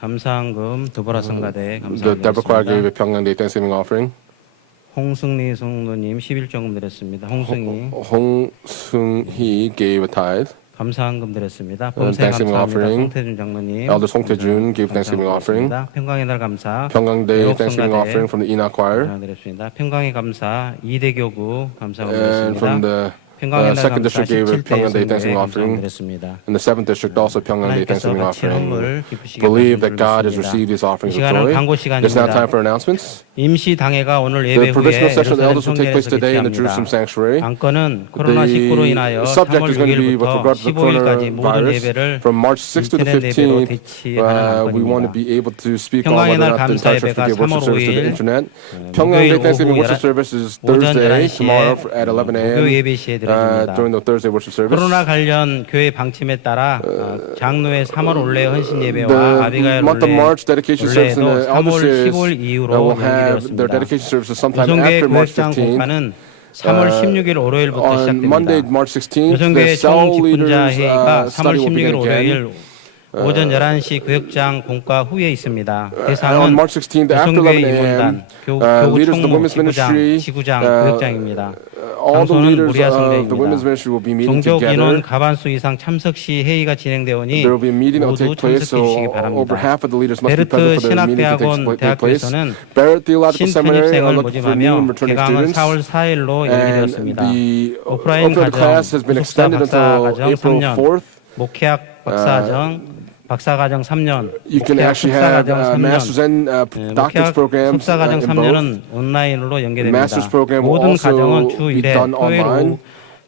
감사한금 드보라 성가대 The 감사함 Deborah Choir gave a 드렸습니다. Pyongyang Day Thanksgiving offering. 홍승리 성도님 11조금 드렸습니다. 홍승이 Hong Seung-hee gave a tithe. 감사한금 드렸습니다. And 범세 Thanksgiving 감사합니다. offering. 송태준 장로님 Elder Songtae-jun gave Thanksgiving offering. 드렸습니다. 평강의 날 감사 Pyongyang Day 애국 Thanksgiving 성가대 offering from the Enoch Choir. 감사드렸습니다. 평강의 감사 2대 교구 감사함 And from 드렸습니다. the 평강의 날 second 감사 district gave a 17대 Pyongyang Day 성도에 Thanksgiving 감사함 offering. 드렸습니다. And the 7th district also Pyongyang Day 하나님께서 Thanksgiving 바친 offering. 헌물 기쁘시게 Believe 받으실 that God has 줄 received these 믿습니다. offerings 이 with 시간은 joy. 광고 It's now time 시간입니다. for announcements. 임시 당회가 오늘 The 예배 후에 provisional session of the 예루살렘 elders will take place 성전에서 today in the Jerusalem 개최합니다. sanctuary. 안건은 코로나19로 인하여 The subject 3월 is going to be with 6일부터 regard to the 15일까지 모든 coronavirus. 예배를 From March 6th to the 인터넷 예배로 15th, 대치하는 we want to 안건입니다. be able to speak on 평강의 whether 날 or not the 감사 entire church 예배가 will give worship 3월 service to the 5일 internet. Pyongyang Day 목요일 Thanksgiving 오후 worship service is 오전 Thursday, 11시에 tomorrow at 11 목요 a.m. 예배 시에 드려집니다. During the Thursday worship service. 코로나 관련 교회 방침에 따라 장로의 3월 올레 헌신 예배와 The 아비가일 month of 올레 March dedication service in 올레도 the elder 3월 series 15일 이후로 will have their 연기되었습니다. dedication services sometime 여성교회 after March 교회장 15th. 공파는 3월 16일 월요일부터 On Monday, 시작됩니다. March 16th, the 여성교회 cell 총집분자 leaders 회의가 3월 study will 16일 begin 월요일 again. 오전 11시 교역장 공과 후에 있습니다. on 대상은 March 16th after 여성교회 11 a.m. 임원단, 교구 leaders of the 총무, women's ministry, 지구장, 교역장입니다. all the 장소는 leaders 모리아 of the women's 성대입니다. ministry will be meeting 종족 together. 인원 과반수 이상 참석 시 회의가 진행되오니 There will be a meeting that will 모두 take place, 참석해 주시기 so over 바랍니다. half of the leaders must be 베르트 present for the meeting to 신학대학원 take place. 대학교에서는 Barrett Theological Seminary 신편입생을 are looking for new 모집하며 and returning 개강은 students. 4월 4일로 And 연기되었습니다. the 오프라인 open 과정, class has been 기숙사 extended 박사 until 과정 April 3년, 4th. 목회학 박사 과정 3년, You can 목회학 actually 석사 have 과정 master's 3년, and doctor's 목회학 programs 석사 과정 in both. 3년은 온라인으로 연계됩니다. Master's program will 모든 과정은 also 주 be 1회 done 토요일 online. 오후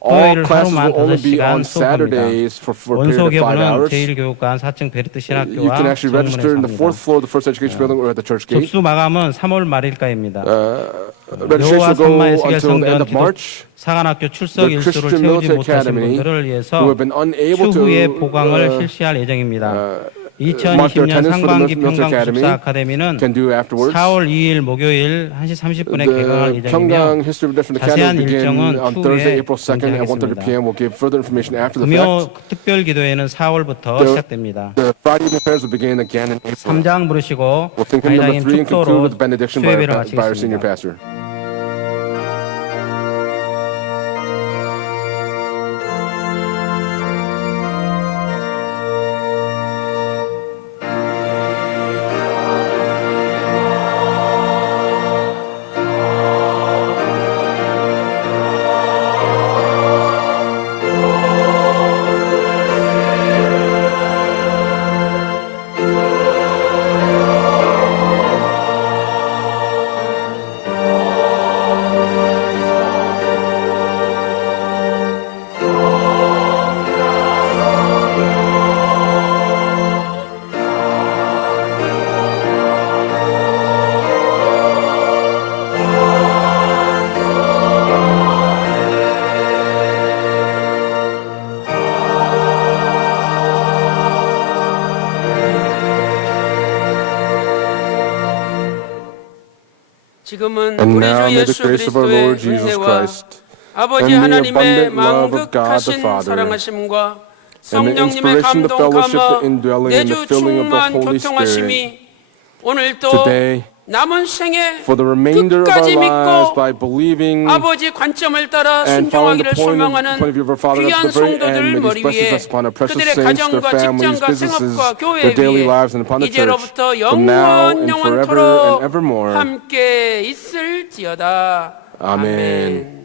All 토요일 classes 하루만 will only be 5시간 on 수업합니다. Saturdays for a period 원소 of 5 교부는 hours. 제1교육관 4층 베르트 You 신학교와 can actually register in the fourth 정문에서 floor of the First Education Building or at the church gate. 접수 마감은 3월 말일까지입니다. Registration will go 여호와 산마의 until the end of 기독 March. 사관학교 출석 The 일수를 Christian 채우지 Military 못하신 Academy 분들을 who 위해서 have been unable 추후에 to 보강을 실시할 예정입니다. mark their 2020년 attendance for the 상반기 Military 평강 Academy 기숙사 아카데미는 can do afterwards. 4월 2일 목요일 1시 30분에 개강할 The Pyongyang 예정이며 History of Different 자세한 Academy will begin 일정은 on 추후에 Thursday, April 2nd at 1:30 공지하겠습니다. p.m. We'll give further information after the 금요 fact. 특별 기도회는 4월부터 The- 시작됩니다. The Friday evening prayers will begin again in April. 3장 부르시고 We'll sing hymn number 강의장님 3 and conclude 축도로 with the benediction by 수예배를 our senior 마치겠습니다. pastor. 지금은 And 우리 now 주 may the 예수 grace of our 그리스도의 Lord Jesus 은혜와 Christ 아버지 and the 하나님의 abundant love of God the 망극하신 Father 사랑하심과 and the 성령님의 inspiration, the 감동 fellowship, 감화 the indwelling, and the 내주 filling of the 충만 Holy 교통하심이 오늘도 today 남은 생에 for the remainder of our 끝까지 lives 믿고 by believing 아버지 관점을 따라 and following the 순종하기를 point 소망하는 of view of our Father 귀한 at the very end. 성도들 May 머리 these blessings 위에 rest upon our precious 그들의 saints, their 가정과 families, 직장과 businesses, 생업과 교회 their daily 위에 lives, and upon the church 이제로부터 from now and forever 영원토록 and evermore. 함께 있을지어다. Amen.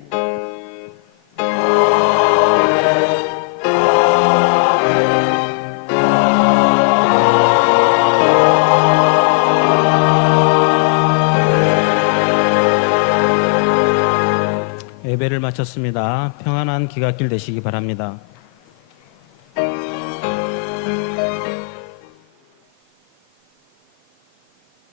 예배를 마쳤습니다. 평안한 기갓길 되시기 바랍니다.